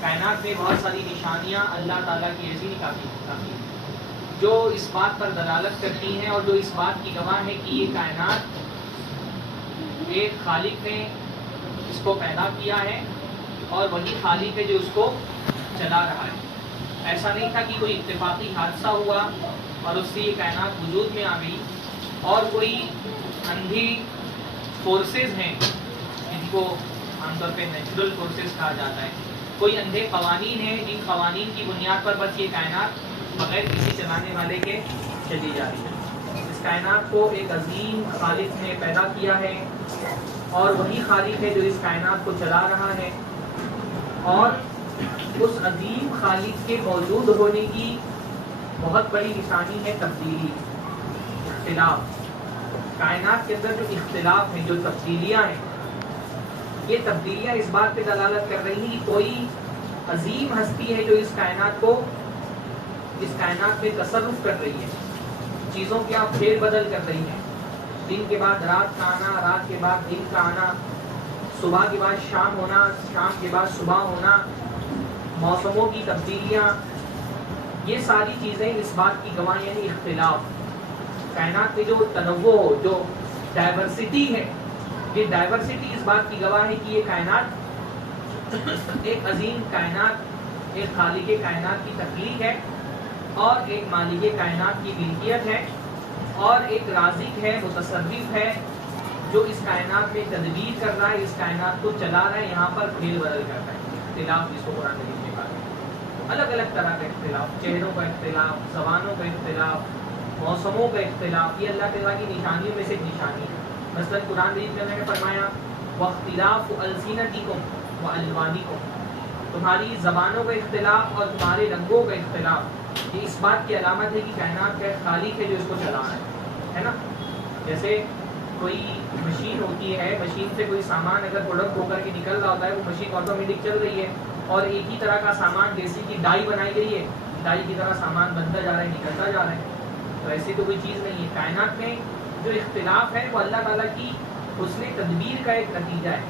کائنات میں بہت ساری نشانیاں اللہ تعالیٰ کی ایسی کافی جو اس بات پر دلالت کرتی ہیں اور جو اس بات کی گواہ ہے کہ یہ کائنات ایک خالق نے اس کو پیدا کیا ہے اور وہی خالق ہے جو اس کو چلا رہا ہے۔ ایسا نہیں تھا کہ کوئی اتفاقی حادثہ ہوا اور اس سے یہ کائنات وجود میں آ گئی، اور کوئی اندھی فورسز ہیں جن کو عام طور پہ نیچرل فورسز کہا جاتا ہے، کوئی اندھے قوانین ہیں جن قوانین کی بنیاد پر بس یہ کائنات بغیر کسی چلانے والے کے چلی جا رہی ہے۔ اس کائنات کو ایک عظیم خالق نے پیدا کیا ہے اور وہی خالق ہے جو اس کائنات کو چلا رہا ہے، اور اس عظیم خالق کے موجود ہونے کی بہت بڑی نشانی ہے تبدیلی، اختلاف۔ کائنات کے اندر جو اختلاف ہیں، جو تبدیلیاں ہیں، یہ تبدیلیاں اس بات پہ دلالت کر رہی ہیں کہ کوئی عظیم ہستی ہے جو اس کائنات میں تصرف کر رہی ہے، چیزوں کی آپ پھیر بدل کر رہی ہیں، دن کے بعد رات کا آنا، رات کے بعد دن کا آنا، صبح کے بعد شام ہونا، شام کے بعد صبح ہونا، موسموں کی تبدیلیاں، یہ ساری چیزیں اس بات کی گواہ، یعنی اختلاف۔ کائنات میں جو تنوع ہو، جو ڈائیورسٹی ہے، یہ ڈائیورسٹی اس بات کی گواہ ہے کہ یہ کائنات ایک عظیم کائنات، ایک خالق کائنات کی تخلیق ہے، اور ایک مالک کائنات کی ملکیت ہے، اور ایک رازق ہے، متصرف ہے، جو اس کائنات میں تدبیر کر رہا ہے، اس کائنات کو چلا رہا ہے، یہاں پر پھیر بدل کرتا ہے۔ اختلاف جس کو قرآن کریم میں کہا ہے، الگ الگ طرح کا اختلاف، چہروں کا اختلاف، زبانوں کا اختلاف، موسموں کا اختلاف، یہ اللہ تعالیٰ کی نشانیوں میں سے ایک نشانی ہے۔ مثلا قرآن کریم میں اللہ نے فرمایا وَاخْتِلَافُ أَلْسِنَتِكُمْ وَأَلْوَانِكُمْ، تمہاری زبانوں کا اختلاف اور تمہارے رنگوں کا اختلاف، یہ اس بات کی علامت ہے کہ کائنات کا ایک خالق ہے جو اس کو چلا رہا ہے نا۔ جیسے کوئی مشین ہوتی ہے، مشین سے کوئی سامان اگر پروڈکٹ ہو کر کے نکل رہا ہوتا ہے، وہ مشین آٹومیٹک چل رہی ہے، اور ایک ہی طرح کا سامان، جیسے کہ ڈائی بنائی گئی ہے، ڈائی کی طرح سامان بنتا جا رہا ہے، نکلتا جا رہا ہے، تو ایسی تو کوئی چیز نہیں ہے۔ کائنات میں جو اختلاف ہے وہ اللہ تعالیٰ کی حسن تدبیر کا ایک نتیجہ ہے،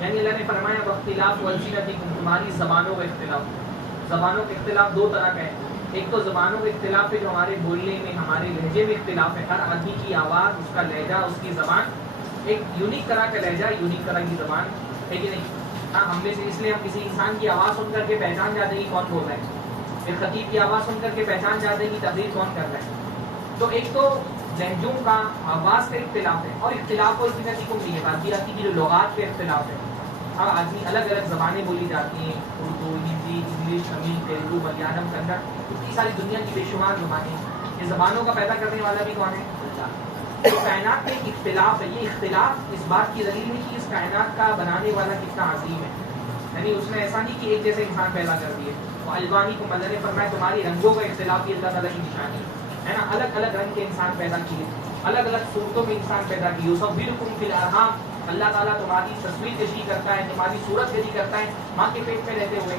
یعنی اللہ نے فرمایا واختلاف ألسنتكم، تمہاری زبانوں کا اختلاف۔ زبانوں کا اختلاف دو طرح کا ہے، ایک تو زبانوں کا اختلاف ہے جو ہمارے بولنے میں، ہمارے لہجے میں اختلاف ہے، ہر آدمی کی آواز، اس کا لہجہ، اس کی زبان ایک یونیک طرح کا لہجہ، یونیک طرح کی زبان ہے کہ نہیں؟ ہاں، ہم میں سے اس لیے ہم کسی انسان کی آواز سن کر کے پہچان جاتے ہیں کہ کون بول رہا ہے، ایک خطیب کی آواز سن کر کے پہچان جاتے ہیں کہ تقریر کون کر رہا ہے۔ تو ایک تو لہجوں کا، آواز کا اختلاف ہے، اور اختلاف اور اسی کو بھی ہے باقی آتی کی جو لغات کے اختلاف ہے۔ ہاں، آدمی الگ الگ زبانیں بولی جاتی ہیں، اردو، ہندی، انگلش، تمل، تیلگو، ملیالم، کنڑ، اتنی ساری دنیا کی بے شمار زبانیں، یہ زبانوں کا پیدا کرنے والا بھی کون ہے؟ اللہ۔ تو کائنات میں ایک اختلاف ہے، یہ اختلاف اس بات کی دلیل ہے کہ اس کائنات کا بنانے والا کتنا عظیم ہے، یعنی اس نے ایسا نہیں کہ ایک جیسے انسان پیدا کر دیے۔ وہ الوانی کو اللہ نے فرمایا تمہاری رنگوں کا اختلاف بھی اللہ تعالیٰ کی نشانی ہے نا، الگ الگ رنگ کے انسان پیدا کیے، الگ الگ صورتوں میں انسان پیدا کیے۔ یصورکم فی الارحام، اللہ تعالیٰ تمہاری تصویر کشی کرتا ہے، تمہاری صورت کشی کرتا ہے ماں کے پیٹ میں رہتے ہوئے،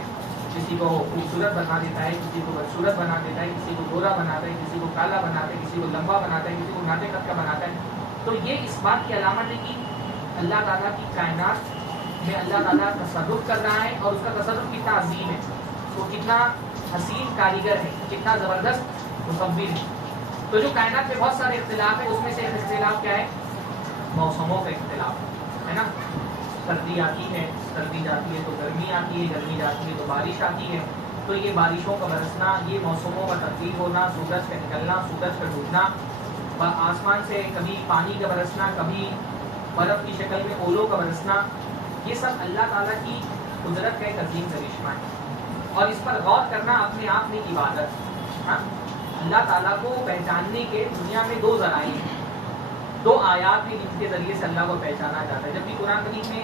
کسی کو خوبصورت بنا دیتا ہے، کسی کو بدصورت بنا دیتا ہے، کسی کو گورا بناتا ہے، کسی کو کالا بناتا ہے، کسی کو لمبا بناتا ہے، کسی کو ناٹے قد کا بناتا ہے۔ تو یہ اس بات کی علامت ہے کہ اللہ تعالیٰ کی کائنات میں اللہ تعالیٰ تصرف کر رہا ہے، اور اس کا تصرف کتنا عظیم ہے، وہ کتنا حسین کاریگر ہے، کتنا زبردست مصور ہے۔ تو جو کائنات میں بہت سارے اختلاف ہیں، اس میں سے ایک اختلاف کیا ہے؟ موسموں کا اختلاف ہے نا۔ سردی آتی ہے، سردی جاتی ہے تو گرمی آتی ہے، گرمی جاتی ہے تو بارش آتی ہے، تو یہ بارشوں کا برسنا، یہ موسموں کا تبدیل ہونا، سورج کا نکلنا، سورج کا ڈوبنا، آسمان سے کبھی پانی کا برسنا، کبھی برف کی شکل میں اولوں کا برسنا، یہ سب اللہ تعالیٰ کی قدرت کا ایک عظیم کرشمہ ہے، اور اس پر غور کرنا اپنے آپ میں عبادت۔ ہاں، اللہ تعالیٰ کو پہچاننے کے دنیا میں دو ذرائع ہیں، دو آیات ہیں جن کے ذریعے سے اللہ کو پہچانا جاتا ہے۔ جب بھی قرآن کریم میں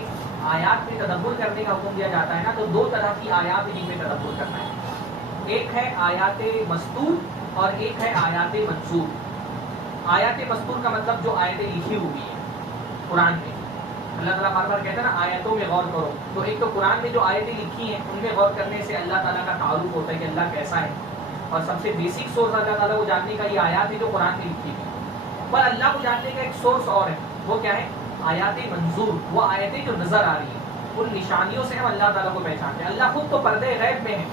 آیات میں تدبر کرنے کا حکم دیا جاتا ہے نا، تو دو طرح کی آیات ہیں جن میں تدبر کرنا ہے، ایک ہے آیات مستور اور ایک ہے آیات منصور۔ آیات مستور کا مطلب جو آیتیں لکھی ہوئی ہیں قرآن میں، اللہ تعالیٰ بار بار کہتا ہے نا آیتوں میں غور کرو، تو ایک تو قرآن میں جو آیتیں لکھی ہیں ان میں غور کرنے سے اللہ تعالیٰ کا تعارف ہوتا ہے کہ اللہ کیسا ہے، اور سب سے بیسک سورس اللہ تعالیٰ کو جاننے کا یہ آیات ہے جو قرآن میں لکھی ہے۔ پر اللہ کو جاننے کا ایک سورس اور ہے، وہ کیا ہے؟ آیات منظور، وہ آیتیں جو نظر آ رہی ہیں، ان نشانیوں سے ہم اللہ تعالیٰ کو پہچانتے ہیں. اللہ خود تو پردے غیب میں ہے،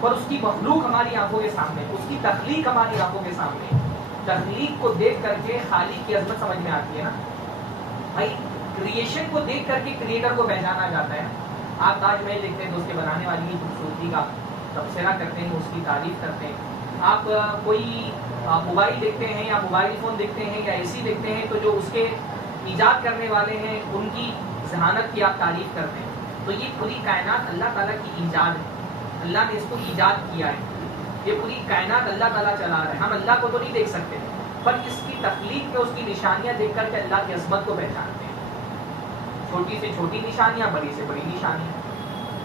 اور اس کی مخلوق ہماری آنکھوں کے سامنے، اس کی تخلیق ہماری آنکھوں کے سامنے. تخلیق کو دیکھ کر کے خالق کی عظمت سمجھ میں آتی ہے نا بھائی. کریشن کو دیکھ کر کے کریٹر کو پہچانا جاتا ہے. آپ تاج محل دیکھتے ہیں تو اس کے بنانے والی کی خوبصورتی کا تبصرہ کرتے ہیں، اس کی تعریف کرتے ہیں. آپ کوئی موبائل دیکھتے ہیں یا موبائل فون دیکھتے ہیں یا اے سی دیکھتے ہیں تو جو اس کے ایجاد کرنے والے ہیں ان کی ذہانت کی آپ تعریف کرتے ہیں. تو یہ پوری کائنات اللہ تعالیٰ کی ایجاد ہے، اللہ نے اس کو ایجاد کیا ہے. یہ پوری کائنات اللہ تعالیٰ چلا رہا ہے. ہم اللہ کو تو نہیں دیکھ سکتے، پر اس کی تخلیق میں اس کی نشانیاں دیکھ کر کے اللہ کی عظمت کو پہچانتے ہیں. چھوٹی سے چھوٹی نشانیاں، بڑی سے بڑی نشانیاں.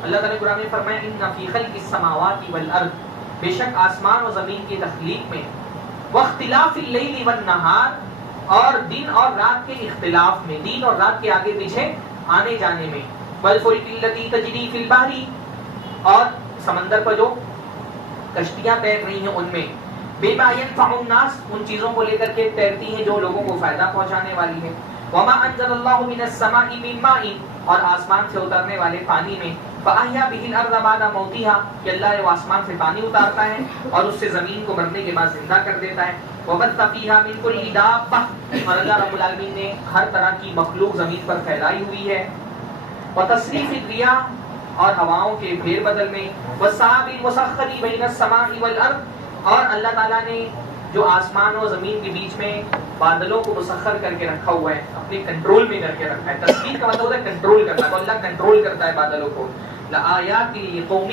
اللہ تعالیٰ قرآن میں فرمایا ان فی خلق السماوات والارض، بے شک آسمان و زمین کی تخلیق میں، واختلاف اللیل والنہار، اور دن اور رات کے اختلاف میں، دن اور رات کے آگے پیچھے آنے جانے میں، والفلک التی تجری فی البحر، اور سمندر پر جو کشتیاں تیر رہی ہیں ان میں، بما ينفع الناس، ان چیزوں کو لے کر کے تیرتی ہیں جو لوگوں کو فائدہ پہنچانے والی ہے. وما انزل اللہ من السماء من ماء، اور آسمان سے اترنے والے پانی میں، فاحیا به الارض بعد موتها، کہ اللہ وہ آسمان سے پانی اتارتا ہے اور اس سے زمین کو مرنے کے بعد زندہ کر دیتا ہے. وبث فيها من كل دابة، اور اللہ رب العالمین نے ہر طرح کی مخلوق زمین پر پھیلائی ہوئی ہے. وتصریف الرياح، اور ہواؤں کے پھیر بدل میں، والسحاب المسخر بين السماء والارض، اور اللہ تعالیٰ نے جو آسمان اور زمین کے بیچ میں بادلوں کو مسخر کر کے رکھا ہوا ہے، اپنے کنٹرول میں کر کے رکھا ہے. تسخیر کا مطلب ہوتا ہے کنٹرول کرنا، تو اللہ کنٹرول کرتا ہے بادلوں کو. لآیات لقوم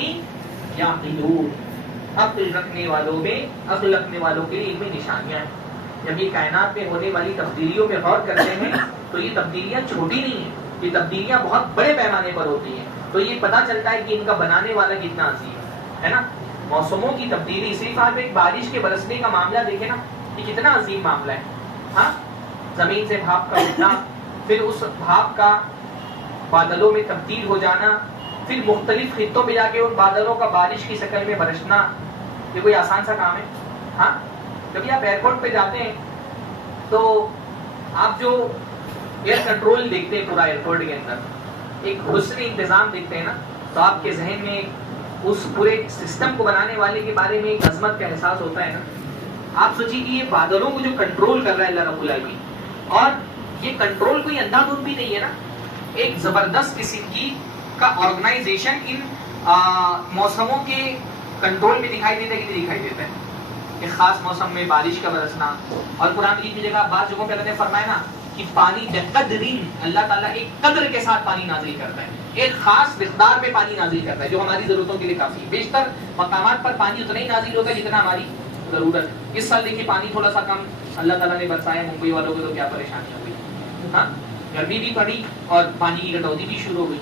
یعقلون، عقل رکھنے والوں میں، عقل رکھنے والوں کے لیے ان میں نشانیاں ہیں. جب یہ کائنات میں ہونے والی تبدیلیوں میں غور کرتے ہیں تو یہ تبدیلیاں چھوٹی نہیں ہیں، یہ تبدیلیاں بہت بڑے پیمانے پر ہوتی ہیں. تو یہ پتہ چلتا ہے کہ ان کا بنانے والا کتنا عظیم ہے نا. موسموں کی تبدیلی، صرف آپ ایک بارش کے برسنے کا معاملہ دیکھیں نا، یہ کتنا عظیم معاملہ ہے. ہاں، زمین سے بھاپ کا اٹھنا، پھر اس بھاپ کا بادلوں میں تبدیل ہو جانا، پھر مختلف خطوں پہ جا کے ان بادلوں کا بارش کی شکل میں برسنا، یہ کوئی آسان سا کام ہے؟ ہاں، جب آپ ایئرپورٹ پہ جاتے ہیں تو آپ جو ایئر کنٹرول دیکھتے ہیں پورا ایئرپورٹ کے اندر، ایک حسن انتظام دیکھتے ہیں نا، تو آپ کے ذہن میں اس پورے سسٹم کو بنانے والے کے بارے میں ایک عظمت کا احساس ہوتا ہے نا. آپ سوچیے کہ یہ بادلوں کو جو کنٹرول کر رہا ہے اللہ رب العالمین، اور یہ کنٹرول کوئی اندھا دھند بھی نہیں ہے نا، ایک زبردست قسم کی کا آرگنائزیشن ان موسموں کے کنٹرول میں دکھائی دیتا ہے کہ نہیں دکھائی دیتا ہے. ایک خاص موسم میں بارش کا برسنا، اور قرآن کی جگہ بعض جگہوں پہ اللہ نے فرمایا نا کہ پانی بقدرین، اللہ تعالیٰ ایک قدر کے ساتھ پانی نازل کرتا ہے، ایک خاص مقدار میں پانی نازل کرتا ہے جو ہماری ضرورتوں کے لیے کافی ہے. بیشتر مقامات پر پانی اتنا ہی نازل ہوتا ہے جتنا ہماری ضرورت ہے. اس سال دیکھیے پانی تھوڑا سا کم اللہ تعالیٰ نے برسایا، ممبئی والوں کو تو کیا پریشانی ہو گئی. ہاں، گرمی بھی پڑی اور پانی کی کٹوتی بھی شروع ہو گئی.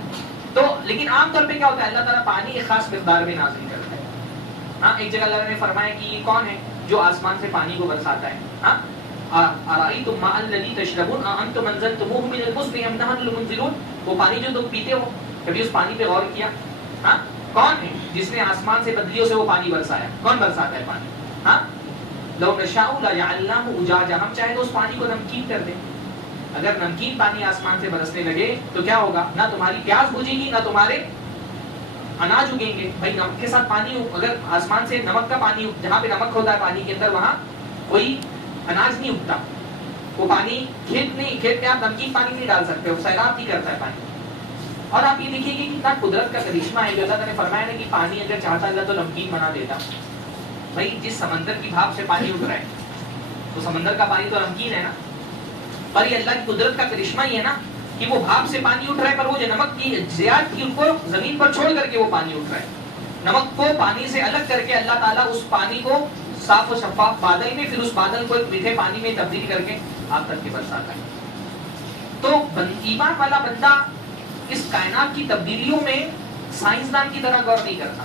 تو لیکن عام طور پہ کیا ہوتا ہے، اللہ تعالیٰ پانی ایک خاص مقدار میں نازل کرتا ہے. ہاں، ایک جگہ اللہ نے فرمایا کہ یہ کون ہے جو آسمان سے پانی کو برساتا ہے. ہاں، اَرَأَيْتُمْ مَاءَ الَّذِي تَشْرَبُونَ أَأَنْتُمْ أَنزَلْتُمُوهُ مِنَ الْمُزْنِ أَمْ نَحْنُ الْمُنزِلُونَ، وہ پانی جو تم پیتے ہو کبھی اس پانی پہ غور کیا؟ ہاں، کون ہے جس نے آسمان سے بدلیوں سے وہ پانی برسایا؟ کون برساتا ہے پانی؟ ہاں، لَوْ نَشَاءُ لَجَعَلْنَاهُ أُجَاجًا، ہم چاہے تو اس پانی کو نمکین کر دیں. اگر نمکین پانی آسمان سے برسنے لگے تو کیا ہوگا؟ نہ تمہاری پیاس بجھے گی، نہ تمہارے اناج اگیں گے. بھائی نمک کے ساتھ پانی، اگر آسمان سے نمک کا پانی، جہاں پہ نمک ہوتا ہے پانی کے اندر وہاں کوئی اناج نہیں اگتا. وہ پانی کھیت میں آپ نمکین پانی نہیں ڈال سکتے، وہ سیلاب نہیں کرتا ہے پانی. اور آپ یہ دیکھیے کہ کتنا قدرت کا کرشمہ ہے جو اللہ تعالیٰ نے فرمایا نا کہ پانی اگر چاہتا اللہ تو نمکین بنا دیتا. بھائی جس سمندر کی بھاپ سے پانی اٹھ رہا ہے تو سمندر کا پانی تو نمکین ہے نا، پر یہ اللہ کی قدرت کا کرشمہ ہی ہے نا کہ وہ بھاپ سے پانی اٹھ رہا ہے، پر وہ جو نمک کی زیاد کی ان کو زمین پر چھوڑ کر کے وہ پانی اٹھ رہا ہے. نمک کو پانی سے الگ کر کے اللہ تعالیٰ اس پانی کو صاف و شفاف بادل میں، پھر اس بادل کو ایک میٹھے پانی میں تبدیل کر کے آپ تک کے برساتا ہے. تو ایمان والا بندہ اس کائنات کی تبدیلیوں میں سائنسدان کی طرح غور نہیں کرتا.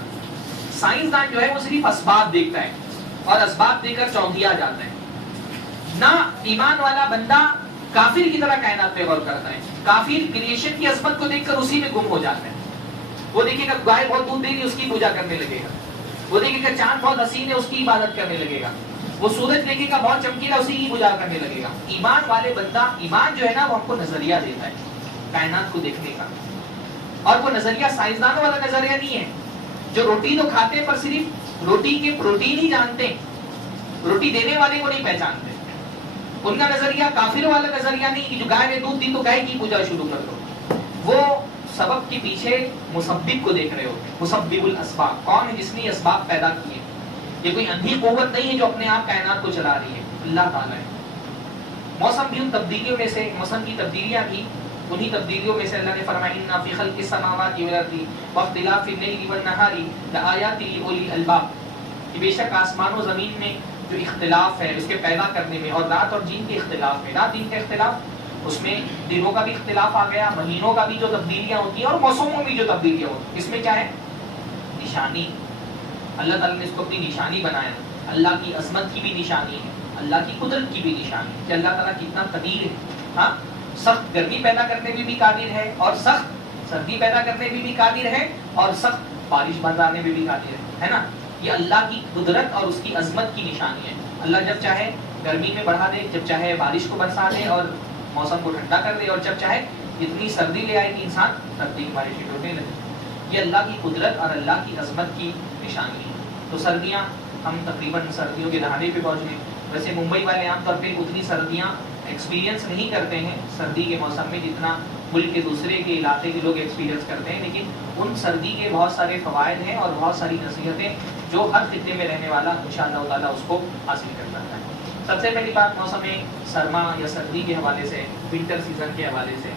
سائنسدان جو ہے وہ صرف اسباب دیکھتا ہے اور اسباب دیکھ کر چونکیا جاتا ہے. نہ ایمان والا بندہ کافر کی طرح کائنات پہ غور کرتا ہے. کافر کریشن کی عظمت کو دیکھ کر اسی میں گم ہو جاتا ہے. وہ دیکھے گا گائے بہت دودھ دے رہی ہے، اس کی پوجا کرنے لگے گا. وہ دیکھے گا چاند بہت حسین ہے، اس کی عبادت کرنے لگے گا. وہ سورج دیکھے گا بہت چمکیلا، اسی کی پوجا کرنے لگے گا. ایمان والے بندہ، ایمان جو ہے نا وہ ہم کو نظریہ دیتا ہے کائنات کو دیکھنے کا. اور وہ نظریہ سائنسدانوں والا نظریہ نہیں ہے جو روٹی تو کھاتے ہیں پر صرف روٹی کے پروٹین ہی جانتے ہیں، روٹی دینے والے کو نہیں پہچانتے. ان کا نظریہ کافروں والا نظریہ نہیں کہ جو گائے نے دودھ دی تو گائے کی پوجا شروع کر دو. وہ سبب کے پیچھے مسبب کو دیکھ رہے ہوتے ہیں. مسبب الاسباب کون ہے؟ جس نے اسباب پیدا کیے. یہ کوئی اندھی قوت نہیں ہے جو اپنے آپ کائنات کو چلا رہی ہے، اللہ تعالیٰ ہے. موسم بھی ان تبدیلیوں میں سے، موسم کی تبدیلیاں بھی انہی تبدیلیوں میں سے اللہ نے فرمایا ان فی خلق السماوات والارض واختلاف اللیل والنہار لآیات لأولی الالباب، کہ بے شک آسمان و زمین میں جو اختلاف ہے اس کے پیدا کرنے میں، اور رات اور دن کے اختلاف میں، رات دن کا اختلاف، اس میں دنوں کا بھی اختلاف آ گیا، مہینوں کا بھی جو تبدیلیاں ہوتی ہیں اور موسموں میں جو تبدیلیاں ہوتی ہیں، اس میں کیا ہے؟ نشانی. اللہ تعالیٰ نے اس کو اپنی نشانی بنایا. اللہ کی عظمت کی بھی نشانی ہے، اللہ کی قدرت کی بھی نشانی ہے کہ اللہ تعالیٰ کتنا قدیر ہے. ہاں، سخت گرمی پیدا کرنے میں بھی قادر ہے، اور سخت سردی پیدا کرنے میں بھی قادر ہے، اور سخت بارش برسانے میں بھی قادر ہے نا. یہ اللہ کی قدرت اور اس کی عظمت کی نشانی ہے. اللہ جب چاہے گرمی میں بڑھا دے، جب چاہے بارش کو برسا دے اور موسم کو ٹھنڈا کر دے، اور جب چاہے اتنی سردی لے آئے کہ انسان سردی کی بارش ٹوٹنے لگے. یہ اللہ کی قدرت اور اللہ کی عظمت کی نشانی ہے. تو سردیاں، ہم تقریباً سردیوں کے دہانے پہ پہنچ گئے. ویسے ممبئی والے عام طور پہ اتنی سردیاں ایکسپیرینس نہیں کرتے ہیں سردی کے موسم میں جتنا ملک کے دوسرے کے علاقے کے لوگ ایکسپیرینس کرتے ہیں، لیکن ان سردی کے بہت سارے فوائد ہیں اور بہت ساری نصیحتیں جو ہر خطے میں رہنے والا انشاءاللہ تعالیٰ اس کو حاصل کرتا ہے. سب سے پہلی بات موسم سرما یا سردی کے حوالے سے، ونٹر سیزن کے حوالے سے،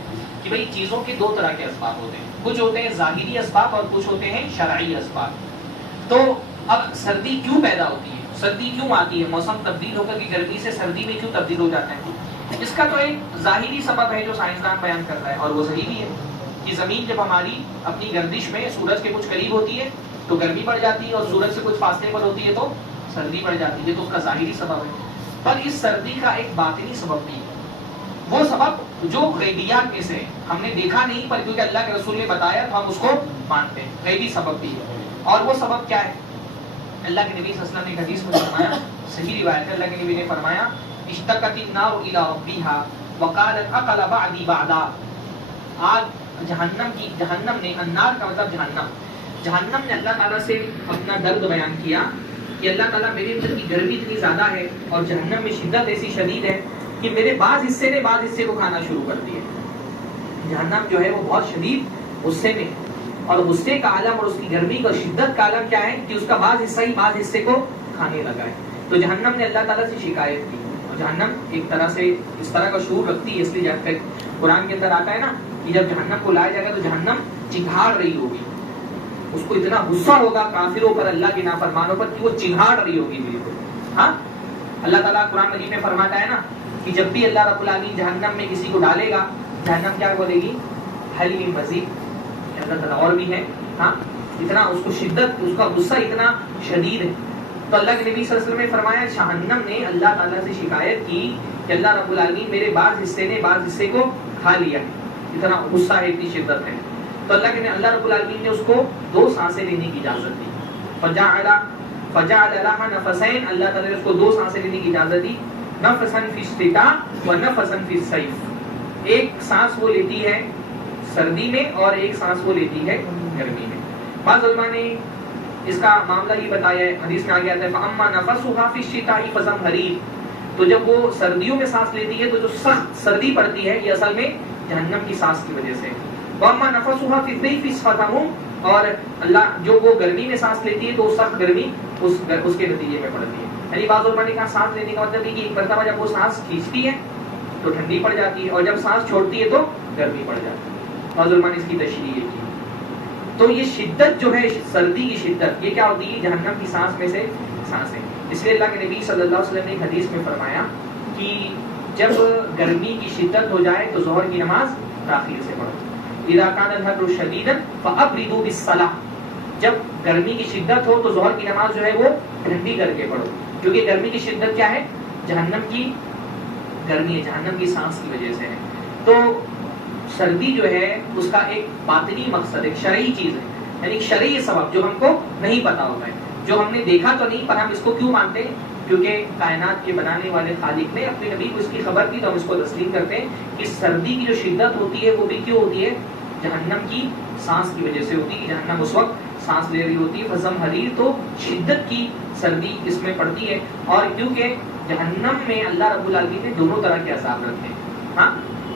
کہ بھئی چیزوں کے دو طرح کے اسباب ہوتے ہیں. کچھ ہوتے ہیں ظاہری اسباب اور کچھ ہوتے ہیں شرعی اسباب. تو اب سردی کیوں پیدا ہوتی ہے، سردی کیوں آتی ہے، موسم تبدیل ہو کر کے گرمی سے سردی میں کیوں تبدیل ہو جاتا ہے؟ اس کا تو ایک ظاہری سبب ہے جو سائنسدان بیان کرتا ہے، اور وہ صحیح بھی ہے کہ زمین جب ہماری اپنی گردش میں سورج کے کچھ قریب ہوتی ہے تو گرمی بڑھ جاتی ہے، اور سورج سے کچھ فاصلے پر ہوتی ہے تو سردی بڑھ جاتی ہے. تو اس کا ظاہری سبب ہے. پر اس سردی کا ایک باطنی سبب بھی ہے. وہ سبب جو غیبیات میں سے ہم نے دیکھا نہیں، پر کیونکہ اللہ کے رسول نے بتایا تو ہم اس کو مانتے ہیں، غیبی سبب بھی ہے. اور وہ سبب کیا ہے؟ اللہ کے نبی صلی اللہ علیہ وسلم نے حدیث میں فرمایا، صحیح روایت ہے، اللہ کے نبی نے فرمایا اشتقت النار الى ربها وقالت اقل بعدی بعدا. آگ جہنم نے، النار کا مطلب جہنم نے اللہ تعالیٰ سے اپنا درد بیان کیا کہ اللہ تعالیٰ میرے اندر کی گرمی اتنی زیادہ ہے اور جہنم میں شدت ایسی شدید ہے کہ میرے بعض حصے نے بعض حصے کو کھانا شروع کر دیا. جہنم جو ہے وہ بہت شدید غصے میں، اور غصے کا عالم اور اس کی گرمی کا شدت کا عالم کیا ہے کہ اس کا بعض حصہ ہی بعض حصے کو کھانے لگا ہے. تو جہنم نے اللہ تعالیٰ سے شکایت کی، اور جہنم ایک طرح سے اس طرح کا شعور رکھتی ہے، اس لیے قرآن کے اندر آتا ہے نا کہ جب جہنم کو لایا جائے گا تو جہنم چنگھاڑ رہی ہوگی. اس کو اتنا غصہ ہوگا کافروں پر، اللہ کے نافرمانوں پر، کہ وہ چنگھاڑ رہی ہوگی بالکل. ہاں، اللہ تعالیٰ قرآن مجید میں فرماتا ہے نا کہ جب بھی اللہ رب العالمین جہنم میں کسی کو ڈالے گا، جہنم کیا بولے گی؟ حل من مزید، اللہ تعالیٰ اور بھی ہے. ہاں، اتنا اس کو شدت، اس کا غصہ اتنا شدید ہے. تو اللہ کے نبی صلی اللہ علیہ وسلم نے فرمایا جہنم نے اللہ تعالیٰ سے شکایت کی کہ اللہ رب العالمین میرے بعض حصے نے بعض حصے کو کھا لیا، اتنا غصہ ہے، اتنی شدت ہے. تو اللہ رب العالمین نے اس کو 2 سانسیں لینے کی اجازت دی. فجعل لها نفسین، اللہ تعالیٰ نے اس کو 2 سانسیں لینے کی اجازت دی. نفسا فی الشتاء و نفسا فی الصیف، ایک سانس وہ لیتی ہے سردی میں اور ایک سانس وہ لیتی ہے گرمی میں. بعض علماء نے اس کا معاملہ یہ بتایا ہے، حدیث میں آگے آتا ہے فَأَمَّا نَفَسُهَا فِي الشِّتَاءِ فَزَمْهَرِيرٌ، تو جب وہ سردیوں میں سانس لیتی ہے تو جو سخت سردی پڑتی ہے یہ اصل میں جہنم کی سانس کی وجہ سے. وَأَمَّا نَفَسُهَا فِي الصَّيْفِ فَتَمُمْ، اور اللہ جو وہ گرمی میں سانس لیتی ہے تو سخت گرمی اس کے نتیجے میں پڑتی ہے. یعنی بعض علماء نے کہا سانس لینے کا مطلب یہ کہ ایک مرتبہ جب وہ سانس کھینچتی ہے تو ٹھنڈی پڑ جاتی ہے، اور جب سانس چھوڑتی ہے تو گرمی پڑ جاتی ہے. بعض علماء نے اس کی تشریح کی. تو یہ شدت جو ہے سردی کی شدت، یہ کیا ہوتی ہے؟ جہنم کی سانس میں سے سانس ہے. اس لیے اللہ کے نبی صلی اللہ علیہ وسلم نے ایک حدیث میں فرمایا کہ جب گرمی کی شدت ہو جائے تو ظہر کی نماز تاخیر سے پڑھو. اذا كان الحر شديدا فابردوا بالصلاه، جب گرمی کی شدت ہو تو ظہر کی نماز جو ہے وہ ٹھنڈی کر کے پڑھو، کیونکہ گرمی کی شدت کیا ہے؟ جہنم کی گرمی ہے، جہنم کی سانس کی وجہ سے ہے. تو سردی جو ہے اس کا ایک باطنی مقصد، ایک شرعی چیز ہے، یعنی شرعی سبب جو ہم کو نہیں پتا ہوتا ہے، جو ہم نے دیکھا تو نہیں پر ہم اس کو کیوں مانتے ہیں؟ کیونکہ کائنات کے بنانے والے خالق نے اپنے نبی کو اس کی خبر دی تو ہم اس کو تسلیم کرتے ہیں کہ سردی کی جو شدت ہوتی ہے وہ بھی کیوں ہوتی ہے؟ جہنم کی سانس کی وجہ سے ہوتی ہے کہ جہنم اس وقت سانس لے رہی ہوتی ہے. فزمہریر تو شدت کی سردی اس میں پڑتی ہے. اور کیونکہ جہنم میں اللہ رب العالمین نے دونوں طرح کے عذاب رکھے ہیں. ہاں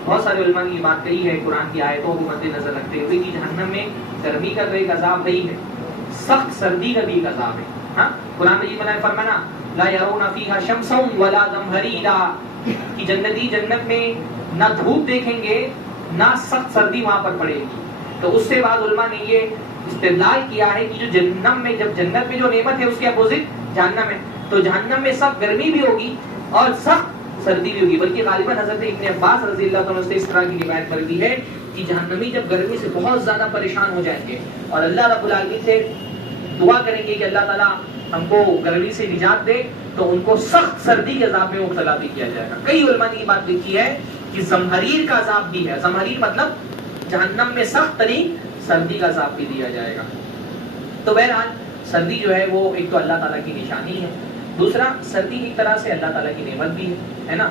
بہت سارے علماء نے یہ بات کہی ہے قرآن کی آیتوں کو مد نظر رکھتے ہوئے کہ جہنم میں گرمی کا تو ایک عذاب ہی ہے, سخت سردی کا بھی ایک عذاب ہے. ہاں قرآن مجید میں فرمانا لا يرون فيها شمسا ولا زمهريرا کہ جنتی جنت میں نہ دھوپ دیکھیں گے نہ سخت سردی وہاں پر پڑے گی. تو اس سے بعد علماء نے یہ استدلال کیا ہے کہ جو جہنم میں جب جنت میں جو نعمت ہے اس کے اپوزٹ جہنم ہے, تو جہنم میں سخت گرمی بھی ہوگی اور سخت سردی بھی ہوگی. بلکہ غالباً حضرت ابن عباس رضی اللہ عنہ سے اس طرح کی روایت مروی ہے کہ جہنمی جب گرمی سے بہت زیادہ پریشان ہو جائیں گے اور اللہ رب العالمین سے دعا کریں گے کہ اللہ تعالیٰ ہم کو گرمی سے نجات دے, تو ان کو سخت سردی کے عذاب میں مبتلا بھی کیا جائے گا. کئی علماء نے یہ بات لکھی ہے کہ زمہریر کا عذاب بھی ہے. زمہریر مطلب جہنم میں سخت ترین سردی کا عذاب بھی دیا جائے گا. تو بہرحال سردی جو ہے وہ ایک تو اللہ تعالیٰ کی نشانی ہے, دوسرا سردی ایک طرح سے اللہ تعالیٰ کی نعمت بھی ہے نا.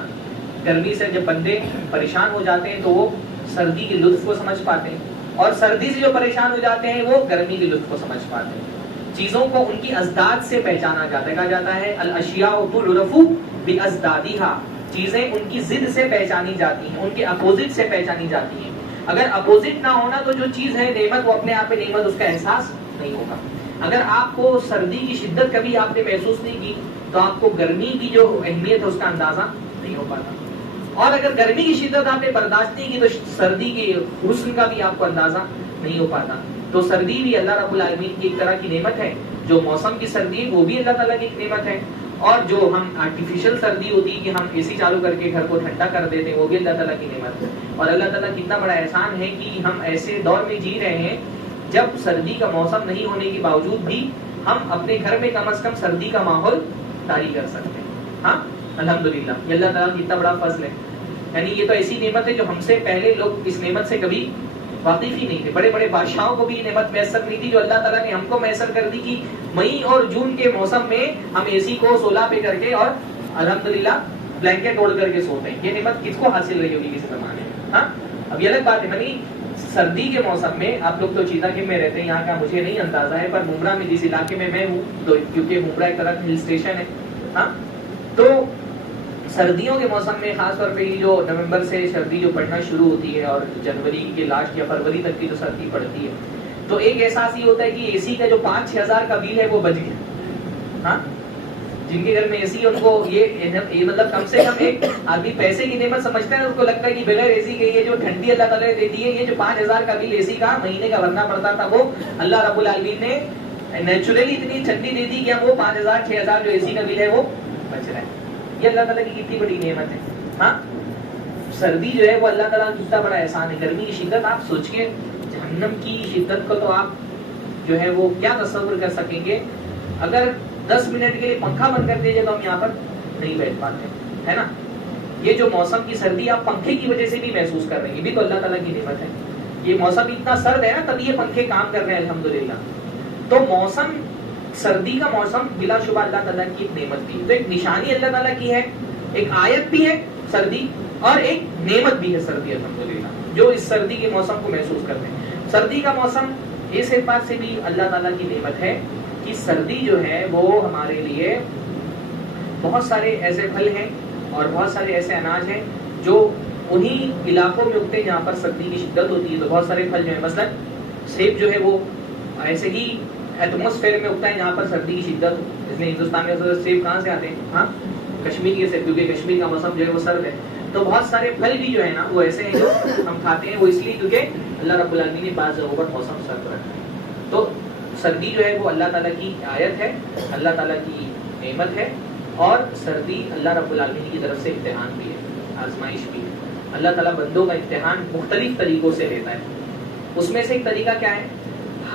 گرمی سے جب بندے پریشان ہو جاتے ہیں تو وہ سردی کے لطف کو سمجھ پاتے ہیں, اور سردی سے جو پریشان ہو جاتے ہیں وہ گرمی کے لطف کو سمجھ پاتے ہیں. چیزوں کو ان کی ازداد سے پہچانا جاتا ہے. کہا جاتا ہے الاشیاء تعرف بازدادها, چیزیں ان کی ضد سے پہچانی جاتی ہیں, ان کے اپوزٹ سے پہچانی جاتی ہیں. اگر اپوزٹ نہ ہونا تو جو چیز ہے نعمت وہ اپنے آپ میں نعمت اس کا احساس نہیں ہوگا. اگر آپ کو سردی کی شدت کبھی آپ نے محسوس نہیں کی تو آپ کو گرمی کی جو اہمیت ہے اس کا اندازہ نہیں ہو پاتا. اور اگر گرمی کی شدت آپ نے برداشت نہیں کی تو سردی کے حسن کا بھی آپ کو اندازہ نہیں ہو پاتا. تو سردی بھی اللہ رب العالمین کی ایک طرح کی نعمت ہے. جو موسم کی سردی ہے وہ بھی اللہ تعالیٰ کی ایک نعمت ہے, اور جو ہم آرٹیفیشل سردی ہوتی ہے کہ ہم اے سی چالو کر کے گھر کو ٹھنڈا کر دیتے ہیں وہ بھی اللہ تعالیٰ کی نعمت ہے. اور اللہ تعالیٰ کتنا بڑا احسان ہے کہ ہم ایسے دور میں جی رہے ہیں جب سردی کا موسم نہیں ہونے کے باوجود بھی ہم اپنے گھر میں کم از کم سردی کا ماحول طاری کر سکتے ہیں. ہاں الحمدللہ, یہ اللہ تعالیٰ کا کتنا بڑا فضل ہے. یعنی یہ تو ایسی نعمت ہے جو ہم سے پہلے لوگ اس نعمت سے کبھی واقف ہی نہیں تھے. بڑے بڑے بادشاہوں کو بھی یہ نعمت میسر نہیں تھی جو اللہ تعالیٰ نے ہم کو میسر کر دی کہ مئی اور جون کے موسم میں ہم اے سی کو 16 پہ کر کے اور الحمدللہ بلینکٹ اوڑھ کر کے سوتے ہیں. یہ نعمت کس کو حاصل رہی ہوگی کسی زمانے میں. ہاں اب یہ الگ بات ہے. یعنی سردی کے موسم میں آپ لوگ تو چیتا کے میں رہتے ہیں, یہاں کا مجھے نہیں اندازہ ہے, پر ممبرا میں جس علاقے میں ہوں تو کیونکہ ممبرا ایک طرح ہل اسٹیشن ہے, ہاں تو سردیوں کے موسم میں خاص طور پہ جو نومبر سے سردی جو پڑنا شروع ہوتی ہے اور جنوری کے لاسٹ یا فروری تک کی جو سردی پڑتی ہے تو ایک احساس یہ ہوتا ہے کہ اے سی کا جو 5-6 ہزار کا بل ہے وہ بچ گیا. ہاں جن کے گھر میں اے سی ان کو یہ مطلب کم سے کم ایک آدمی پیسے کی نعمت سمجھتا ہے, اس کو لگتا ہے کہ بغیر اے سی کے یہ جو ٹھنڈی اللہ تعالیٰ نے دیتی ہے, یہ جو 5,000 کا بل اے سی کا مہینے کا بھرنا پڑتا تھا وہ اللہ رب العالمین نے نیچرلی اتنی ٹھنڈی دے دی کہ اب وہ 5,000-6,000 جو اے سی کا بل ہے وہ بچ رہا ہے. یہ اللہ تعالیٰ کی کتنی بڑی نعمت ہے. ہاں سردی جو ہے وہ اللہ تعالیٰ کا کتنا بڑا احسان ہے. گرمی کی شدت آپ سوچ کے, جہنم کی شدت کو تو آپ جو ہے وہ کیا تصور کر سکیں گے. اگر 10 منٹ کے لیے پنکھا بند کر دیجیے تو ہم یہاں پر نہیں بیٹھ پاتے, ہے نا. یہ جو موسم کی سردی آپ پنکھے کی وجہ سے بھی محسوس کر رہے ہیں, یہ بھی تو اللہ تعالیٰ کی نعمت ہے. یہ موسم اتنا سرد ہے نا تب یہ پنکھے کام کر رہے ہیں الحمدللہ. تو موسم سردی کا موسم بلا شبہ اللہ تعالیٰ کی ایک نعمت بھی ہے. تو ایک نشانی اللہ تعالیٰ کی ہے, ایک آیت بھی ہے سردی, اور ایک نعمت بھی ہے سردی الحمدللہ, جو اس سردی کے موسم کو محسوس کرتے ہیں. سردی کا موسم اس اعتبار سے بھی اللہ تعالیٰ کی نعمت ہے کہ سردی جو ہے وہ ہمارے لیے بہت سارے ایسے پھل ہیں اور بہت سارے ایسے اناج ہیں جو انہی علاقوں میں اگتے ہیں جہاں پر سردی کی شدت ہوتی ہے. تو بہت سارے پھل جو ہیں, مثلا سیب جو ہے وہ ایسے ہی ایٹماسفیئر میں اگتا ہے جہاں پر سردی کی شدت ہو. جس میں ہندوستان میں سیب کہاں سے آتے ہیں, ہاں کشمیر کے سیب, کیونکہ کشمیر کا موسم جو ہے وہ سرد ہے. تو بہت سارے پھل بھی جو ہے نا وہ ایسے ہیں جو ہم کھاتے ہیں, وہ اس لیے کیونکہ اللہ رب العالمین نے بعض جگہوں پر موسم سرد رکھا ہے. تو سردی جو ہے وہ اللہ تعالیٰ کی آیت ہے, اللہ تعالیٰ کی نعمت ہے, اور سردی اللہ رب العالمین کی طرف سے امتحان بھی ہے, آزمائش بھی ہے. اللہ تعالیٰ بندوں کا امتحان مختلف طریقوں سے لیتا ہے. اس میں سے ایک طریقہ کیا ہے,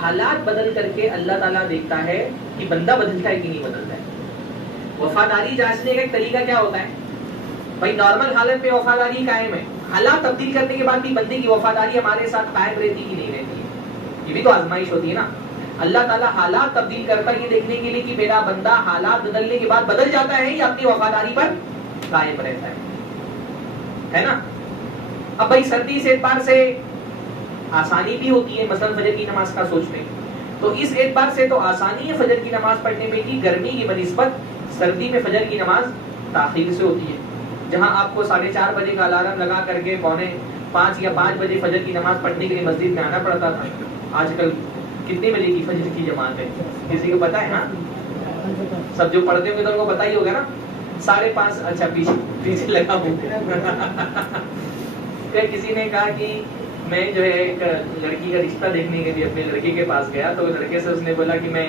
حالات بدل کر کے اللہ تعالیٰ دیکھتا ہے کہ بندہ بدلتا ہے کہ نہیں بدلتا ہے. وفاداری جانچنے کا ایک طریقہ کیا ہوتا ہے, بھائی نارمل حالت میں وفاداری قائم ہے, حالات تبدیل کرنے کے بعد بھی بندے کی وفاداری ہمارے ساتھ قائم رہتی کہ نہیں رہتی ہے. یہ بھی تو آزمائش ہوتی ہے نا. اللہ تعالیٰ حالات تبدیل کرتا ہے یہ دیکھنے کے لیے کہ میرا بندہ حالات بدلنے کے بعد بدل جاتا ہے یا اپنی وفاداری پر قائم رہتا ہے نا. اب بھائی سردی سے اعتبار سے آسانی بھی ہوتی ہے، مثلا فجر کی نماز کا سوچ لیں تو اس اعتبار سے تو آسانی ہے فجر کی نماز پڑھنے میں کہ گرمی کی بنسبت سردی میں فجر کی نماز تاخیر سے ہوتی ہے. جہاں آپ کو 4:30 بجے کا الارم لگا کر کے 4:45 یا 5 بجے فجر کی نماز پڑھنے کے لیے مسجد میں آنا پڑتا تھا، آج کل کتنے بجے کی فجر کی جماعت ہے؟ کسی کو پتا ہے نا؟ سب جو پڑھتے ہوں گے تو ان کو پتا ہی ہوگا نا. 5:30. اچھا پیچھے لگا ہوں. کسی نے کہا کہ میں جو ہے ایک لڑکی کا رشتہ دیکھنے کے لیے اپنے لڑکے کے پاس گیا تو لڑکے سے اس نے بولا کہ میں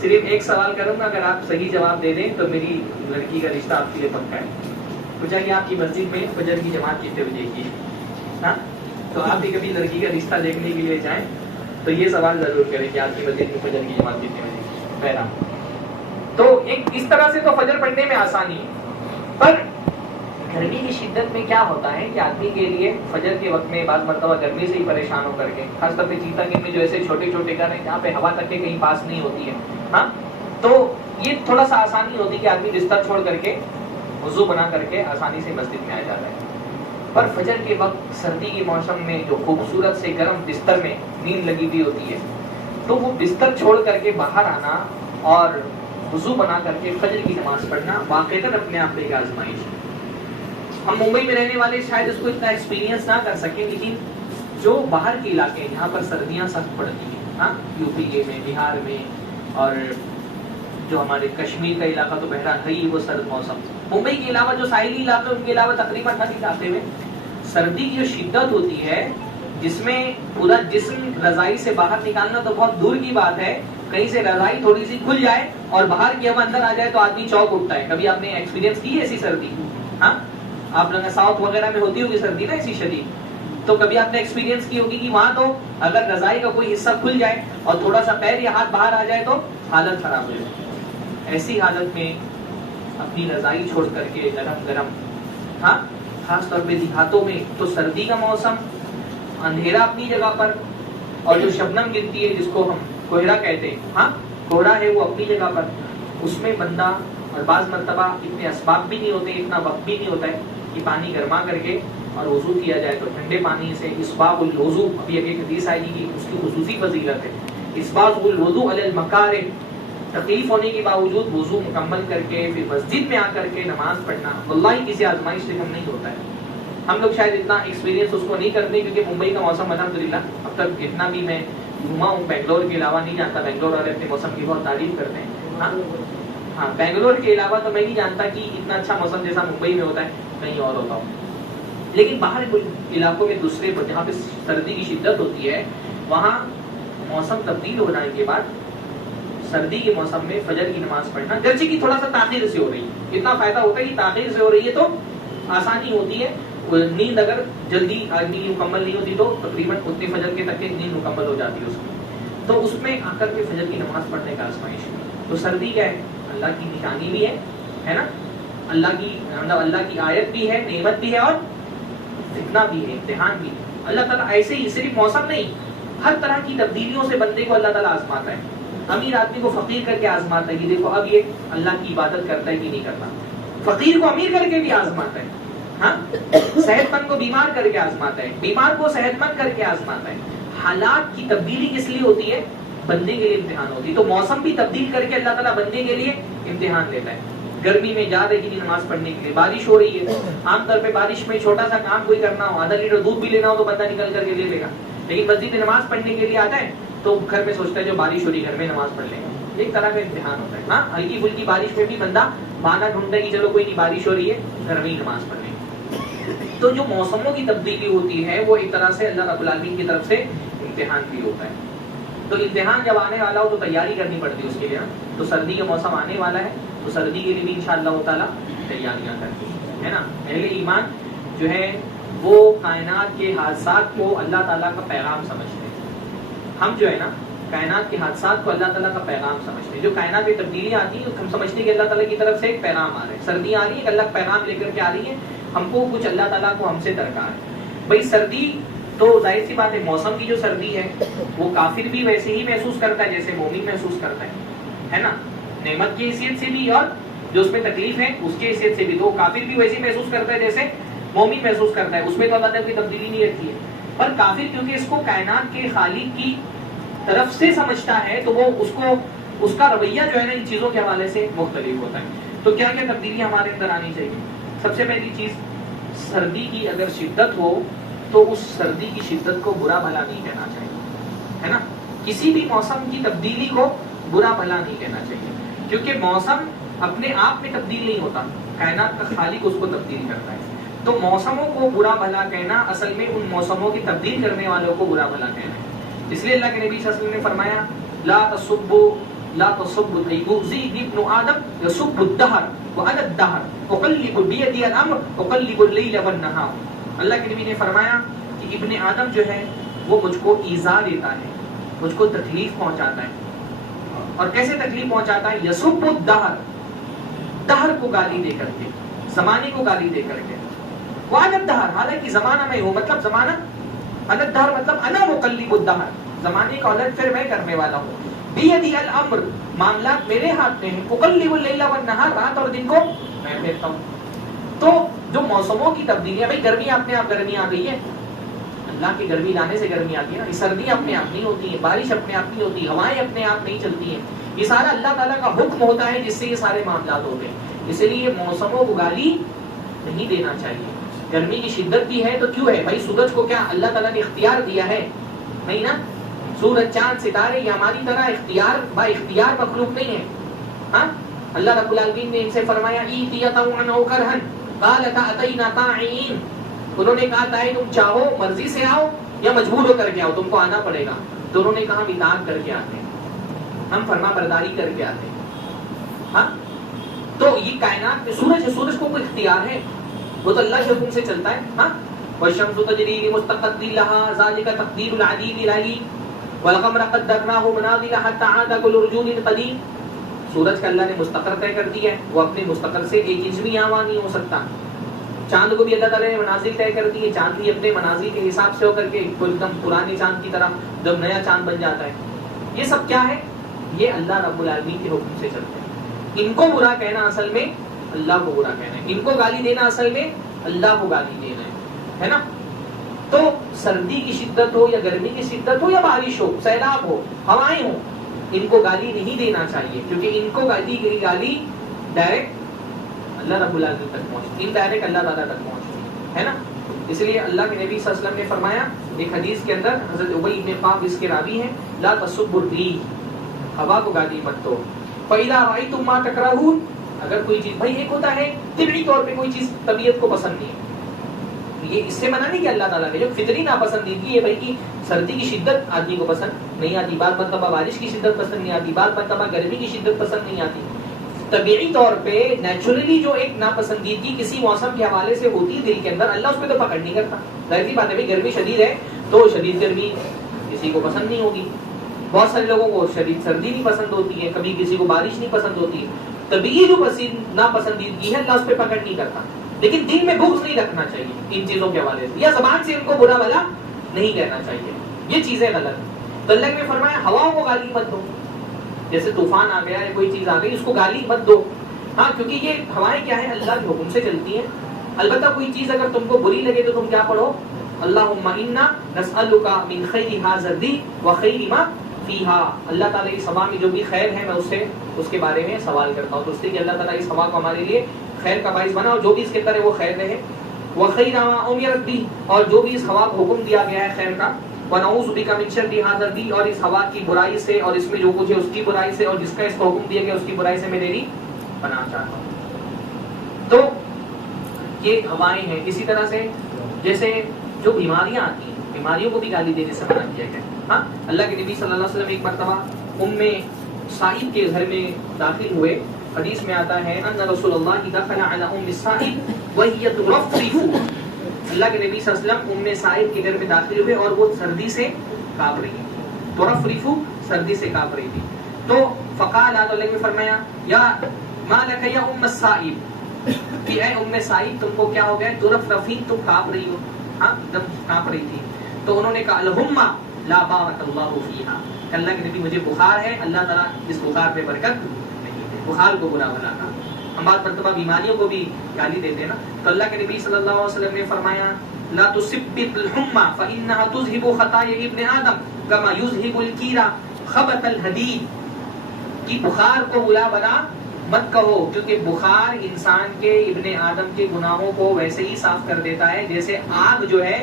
صرف ایک سوال کروں گا، اگر آپ صحیح جواب دے دیں تو میری لڑکی کا رشتہ آپ کے لیے پکا ہے. پوچھا کہ آپ کی مسجد میں فجر کی جماعت کتنے بجے کی ہے؟ ہاں تو آپ بھی کبھی لڑکی کا رشتہ دیکھنے کے لیے جائیں تو یہ سوال ضرور کریں کہ آپ کی مسجد میں فجر کی جماعت کتنے بجے کی. پہلا تو ایک اس طرح سے تو فجر پڑھنے میں آسانی، پر گرمی کی شدت میں کیا ہوتا ہے کہ آدمی کے لیے فجر کے وقت میں بعض مرتبہ گرمی سے ہی پریشان ہو کر کے، خاص طور پہ چیتا گنج میں جو ایسے چھوٹے چھوٹے گھر ہیں جہاں پہ ہوا تک کے کہیں پاس نہیں ہوتی ہے، ہاں تو یہ تھوڑا سا آسانی ہوتی ہے کہ آدمی بستر چھوڑ کر کے وضو بنا کر کے آسانی سے مسجد میں آ جاتا ہے. پر فجر کے وقت سردی کے موسم میں جو خوبصورت سے گرم بستر میں نیند لگی ہوئی ہوتی ہے تو وہ بستر چھوڑ کر کے باہر آنا اور وضو بنا کر کے فجر کی نماز پڑھنا واقعتاً اپنے آپ میں ایک آزمائش ہے. ہم ممبئی میں رہنے والے شاید اس کو اتنا ایکسپیرینس نہ کر سکیں، لیکن جو باہر کے علاقے ہیں جہاں پر سردیاں سخت پڑتی ہیں، ہاں یو پی میں، بہار میں، اور جو ہمارے کشمیر کا علاقہ تو بہرحال ہے ہی وہ سرد موسم، ممبئی کے علاوہ جو ساحلی علاقے ان کے علاوہ تقریباً ہر علاقے میں سردی کی جو شدت ہوتی ہے جس میں پورا جسم رضائی سے باہر نکالنا تو بہت دور کی بات ہے، کہیں سے رضائی تھوڑی سی کھل جائے اور باہر کی ہوا اندر آ جائے تو آدمی چوک اٹھتا ہے. کبھی آپ نے ایکسپیرینس کی ہے ایسی سردی؟ ہاں آپ لوگ ساؤتھ وغیرہ میں ہوتی ہوگی سردی نا ایسی شدید، تو کبھی آپ نے ایکسپیرینس کی ہوگی کہ وہاں تو اگر رضائی کا کوئی حصہ کھل جائے اور تھوڑا سا پیر یا ہاتھ باہر آ جائے تو حالت خراب ہو جائے. ایسی حالت میں اپنی رضائی چھوڑ کر کے گرم گرم، ہاں خاص طور پہ دیہاتوں میں تو سردی کا موسم، اندھیرا اپنی جگہ پر، اور جو شبنم گرتی ہے جس کو ہم کوہرا کہتے ہیں، ہاں کوہرا ہے وہ اپنی جگہ پر، اس میں بندہ، اور بعض مرتبہ اتنے اسباب بھی نہیں ہوتے، اتنا وقت بھی نہیں ہوتا ہے کہ پانی گرما کر کے اور وضو کیا جائے، تو ٹھنڈے پانی سے اسباغ الوضو، ابھی ایک حدیث آئے گی کہ اس کی خصوصی فضیلت ہے، اسباغ الوضو علی المکارہ، تکلیف ہونے کے باوجود وضو مکمل کر کے پھر مسجد میں آ کر کے نماز پڑھنا واللہ کسی آزمائش سے کم نہیں ہوتا ہے. ہم لوگ شاید اتنا ایکسپیرینس اس کو نہیں کرتے کیونکہ ممبئی کا موسم الحمدللہ اب تک جتنا بھی میں گھوما ہوں بنگلور کے علاوہ نہیں جانتا، بنگلور والے اپنے موسم کی بہت تعریف کرتے ہیں، ہاں بنگلور کے علاوہ تو میں نہیں جانتا کہ اتنا اچھا موسم جیسا ممبئی میں ہوتا ہے کہیں اور ہوتا ہو. لیکن باہر علاقوں میں دوسرے جہاں پہ سردی کی شدت ہوتی ہے وہاں موسم تبدیل ہو جانے کے بعد سردی کے موسم میں فجر کی نماز پڑھنا گرچہ کی تھوڑا سا تاخیر سے ہو رہی ہے، اتنا فائدہ ہوتا ہے کہ تاخیر سے ہو رہی ہے تو آسانی ہوتی ہے. نیند اگر جلدی آدمی کی مکمل نہیں ہوتی تو تقریباً اتنے فجر کے تک نیند مکمل ہو جاتی ہے اس کی، تو اس میں آ کر کے فجر کی نماز پڑھنے کا آزمائش ہے. تو سردی کیا ہے؟ اللہ کی نشانی بھی ہے نا، اللہ کی آیت بھی ہے، نعمت بھی ہے اور فتنہ بھی ہے، امتحان بھی ہے. اللہ تعالیٰ ایسے ہی صرف موسم نہیں، ہر طرح کی تبدیلیوں سے بندے کو اللہ تعالیٰ آزماتا ہے. امیر آدمی کو فقیر کر کے آزماتا ہے کہ دیکھو اب یہ اللہ کی عبادت کرتا ہے کہ نہیں کرتا، فقیر کو امیر کر کے بھی آزماتا ہے، ہاں صحت مند کو بیمار کر کے آزماتا ہے، بیمار کو صحت مند کر کے آزماتا ہے. حالات کی تبدیلی کس لیے ہوتی ہے؟ بندے کے لیے امتحان ہوتی ہے. تو موسم بھی تبدیل کر کے اللہ تعالیٰ بندے کے لیے امتحان لیتا ہے. گرمی میں جا رہی تھی نماز پڑھنے کے لیے، بارش ہو رہی ہے، عام طور پہ بارش میں چھوٹا سا کام کوئی کرنا ہو، آدھا لیٹر دودھ بھی لینا ہو تو بندہ نکل کر کے لے لے گا، لیکن مسجد میں نماز پڑھنے کے لیے آتا ہے تو گھر میں سوچتا ہے جو بارش ہو رہی ہے گھر میں نماز پڑھ لیں گے. ایک طرح کا امتحان ہوتا ہے. ہاں ہلکی پھلکی بارش میں بھی بندہ بہانہ ڈھونڈتا ہے کہ چلو کوئی نہیں بارش ہو رہی ہے گھر میں ہی نماز پڑھ لیں گے. تو جو موسموں کی تبدیلی ہوتی ہے وہ ایک طرح سے اللہ رب العالمین کی طرف سے امتحان بھی ہوتا ہے. تو امتحان جب آنے والا ہو تو تیاری کرنی پڑتی ہے اس کے لیے. تو سردی کا موسم آنے والا ہے تو سردی کے لیے بھی انشاءاللہ تعالیٰ تیاریاں کرتے ہیں نا. اہل ایمان جو ہے وہ کائنات کے حادثات کو اللہ تعالیٰ کا پیغام سمجھتے ہیں. ہم جو ہے نا کائنات کے حادثات کو اللہ تعالیٰ کا پیغام سمجھتے ہیں. جو کائنات میں تبدیلیاں آتی ہیں ہم سمجھتے ہیں کہ اللہ تعالیٰ کی طرف سے ایک پیغام آ رہا ہے. سردیاں آ رہی ہیں اللہ پیغام لے کر کے آ رہی ہیں، ہم کو کچھ اللہ تعالیٰ کو ہم سے درکار ہے. بھائی سردی تو ظاہر سی بات ہے موسم کی جو سردی ہے وہ کافر بھی ویسے ہی محسوس کرتا ہے جیسے مومن محسوس کرتا ہے نا، نعمت کی حیثیت سے بھی اور جو اس میں تکلیف ہے اس کی حیثیت سے بھی. تو کافر بھی ویسے ہی محسوس کرتا ہے جیسے مومن محسوس کرتا ہے، اس میں تو اللہ تعالیٰ کی تبدیلی نہیں رکھی ہے. پر کافر کیونکہ اس کو کائنات کے خالق کی طرف سے سمجھتا ہے تو وہ اس کا رویہ جو ہے نا ان چیزوں کے حوالے سے مختلف ہوتا ہے. تو کیا کیا تبدیلی ہمارے اندر آنی چاہیے؟ سب سے پہلی چیز، سردی کی اگر شدت ہو تو اس سردی کی شدت کو برا بھلا نہیں کہنا چاہیے، ہے نا. کسی بھی موسم کی تبدیلی کو برا بھلا نہیں کہنا چاہیے، کیونکہ موسم اپنے آپ میں تبدیل نہیں ہوتا، کائنات کا خالق اس کو تبدیل کرتا ہے. تو موسموں کو برا بھلا کہنا اصل میں ان موسموں کی تبدیل کرنے والوں کو برا بھلا کہنا ہے. اس لیے اللہ کے نبی صلی اللہ علیہ وسلم نے فرمایا لا تصبوا يؤذي ابن آدم يسب الدهر وأنا الدهر أقلب بيدي الأمر أقلب الليل والنهار. اللہ کے نبی نے فرمایا کہ ابن آدم جو ہے وہ مجھ کو ایذا دیتا ہے، مجھ کو تکلیف پہنچاتا ہے. اور کیسے تکلیف پہنچاتا ہے؟ یسب الدہر، دہر کو گالی دے کر کے، زمانے کو گالی دے کر کے. وأنا الدہر، حالانکہ زمانہ میں ہوں، مطلب زمانہ، انا الدہر مطلب انا مقلب الدہر، زمانے کا الٹ پھر میں کرنے والا ہوں. بیدی الامر، معاملات میرے ہاتھ میں ہیں. اقلب اللیل والنہار، رات اور دن کو میں پھیرتا ہوں. تو جو موسموں کی تبدیلیاں، بھائی گرمی اپنے آپ گرمی آ گئی ہے، اللہ کی گرمی لانے سے گرمی آتی ہے نا. سردی اپنے آپ نہیں ہوتی ہے، بارش اپنے آپ نہیں ہوتی، ہوائیں اپنے آپ نہیں چلتی ہیں. یہ سارا اللہ تعالیٰ کا حکم ہوتا ہے جس سے یہ سارے معاملات ہوتے ہیں. اس لیے موسموں کو گالی نہیں دینا چاہیے. گرمی کی شدت کی ہے تو کیوں ہے بھائی؟ سورج کو کیا اللہ تعالیٰ نے اختیار دیا ہے؟ نہیں نا. سورج، چاند، ستارے یہ ہماری طرح اختیار با اختیار مخلوق نہیں ہے. ہاں، اللہ رب العالمین نے ان سے فرمایا ایتیتون او کرہن قالت اتینا طاعین، انہوں نے کہا تائے تم چاہو مرضی سے آؤ یا مجبور ہو کر کے آؤ، تم کو آنا پڑے گا. تو انہوں نے کہا ہم اطاعت کر کے آتے ہیں، ہم فرما برداری کر کے آتے ہیں. ہاں، تو یہ کائنات میں سورج کو کوئی اختیار ہے؟ وہ تو اللہ کے حکم سے چلتا ہے. ہاں، والشمس تجری لمستقر لها ذلك تقدیر العلیم العلیم والقمر قدرناه منازل حتى عاد كالعرجون القديم. سورج کا اللہ نے مستقر طے کر دیا ہے، وہ اپنے مستقر سے 1 انچ بھی آواز نہیں ہو سکتا. چاند کو بھی اللہ تعالیٰ نے منازل طے کر دی ہے، چاند بھی اپنے منازل کے حساب سے ہو کر کے ایک دم پرانے چاند کی طرح جب نیا چاند بن جاتا ہے. یہ سب کیا ہے؟ یہ اللہ رب العالمین کے حکم سے چلتے ہیں. ان کو برا کہنا اصل میں اللہ کو برا کہنا ہے، ان کو گالی دینا اصل میں اللہ کو گالی دینا ہے نا. تو سردی کی شدت ہو یا گرمی کی شدت ہو یا بارش ہو، سیلاب ہو، ہوائیں ہوں، ان کو گالی نہیں دینا چاہیے، کیونکہ ان کو گالی ڈائریکٹ اللہ رب العالمین تک پہنچتی، انڈائریکٹ اللہ تعالیٰ تک پہنچتی ہے نا. اس لیے اللہ کے نبی صلی اللہ علیہ وسلم نے فرمایا ایک حدیث کے اندر، حضرت ابی بن قعب اس کے راوی ہیں، لا تسبوا الريح، ہوا کو گالی مت دو. فإذا رأيتم ما تكرهون، اگر کوئی چیز، بھائی ایک ہوتا ہے طبعی طور پہ کوئی چیز طبیعت کو پسند نہیں ہے، یہ اس سے منع نہیں کہ اللہ تعالیٰ نے جو فطری ناپسندیدگی ہے بھائی کی سردی کی شدت آدمی کو پسند نہیں آتی، بعض مرتبہ بارش کی شدت پسند نہیں آتی، بعض مرتبہ گرمی کی شدت پسند نہیں آتی. طبیعی طور پہ نیچرلی جو ایک ناپسندیدگی کسی موسم کے حوالے سے ہوتی ہے دل کے اندر، اللہ اس پہ تو پکڑ نہیں کرتا. ظاہر سی بات ہے بھائی، گرمی شدید ہے تو شدید گرمی کسی کو پسند نہیں ہوگی. بہت سارے لوگوں کو شدید سردی نہیں پسند ہوتی ہے، کبھی کسی کو بارش نہیں پسند ہوتی. طبیعی جو ناپسندیدگی ہے اللہ اس پہ پکڑ نہیں کرتا. لیکن دل میں بغض نہیں رکھنا چاہیے ان چیزوں کے حوالے سے، یا زبان سے ان کو برا بھلا نہیں کہنا چاہیے. یہ چیزیں غلط. تو اللہ نے فرمایا ہواؤں کو گالی مت دو، جیسے طوفان آ گیا یا کوئی چیز آ گئی اس کو گالی مت دو. ہاں، کیونکہ یہ ہوائیں کیا ہیں؟ اللہ کے حکم سے چلتی ہیں. البتہ کوئی چیز اگر تم کو بری لگے تو تم کیا پڑھو؟ اللہم انا نسألک من خیر ھذا الدین وخیر ما فیہا. اللہ تعالیٰ اس ہوا میں جو بھی خیر ہے میں اس کے بارے میں سوال کرتا ہوں، تو اس لیے کہ اللہ تعالیٰ اس ہوا کو ہمارے لیے خیر کا باعث بنا، اور جو بھی اس کے اندر ہے وہ خیر رہے. وخیر ما امرت بھی، اور جو بھی اس ہوا کو حکم دیا گیا ہے خیر کا. ونعوذ بک من شر ھذا الدین، اور اس ہوا کی برائی سے اور اس میں جو کچھ ہے اس کی برائی سے، اور جس کا اس کو حکم دیا گیا اس کی برائی سے میں تیری پناہ چاہتا ہوں. تو یہ ہوائیں ہیں. اسی طرح سے جیسے جو بیماریاں آتی ہیں، بیماریوں کو بھی گالی دینے سے منع کیا گیا. ہاں، اللہ کے نبی صلی اللہ علیہ وسلم ایک مرتبہ سعید کے گھر میں داخل ہوئے. حدیث میں آتا ہے ان رسول اللہ دخل علی سعید وہی ترفرف. اللہ کے نبی صلی اللہ علیہ وسلم سعید کے گھر میں داخل ہوئے اور وہ سردی سے کانپ رہی تھی. ترفرف، سردی سے کانپ رہی تھی. تو فقال، اللہ نے فرمایا یا ما لک یا سعید، کہ اے سعید تم کو کیا ہو گیا؟ ترفرفین، تم کانپ رہی ہو. ہاں، جب کانپ رہی تھی تو انہوں نے کہا الہم لا بارک اللہ فیہا، کہ اللہ کے نبی مجھے بخار ہے، اللہ تعالیٰ اس بخار پہ برکت نہیں دے. بخار کو برا بنا کہا. ہم بات مرتبہ بیماریوں کو بھی گالی دیتے ہیں نا. تو اللہ کے نبی صلی اللہ علیہ وسلم نے فرمایا لا تصبت الحمى فإنها تذهب خطايا ابن آدم كما يذهب الكير خبث الحديد، کہ بخار کو بلا بنا مت کہو، کیونکہ بخار انسان کے ابن آدم کے گناہوں کو ویسے ہی صاف کر دیتا ہے جیسے آگ جو ہے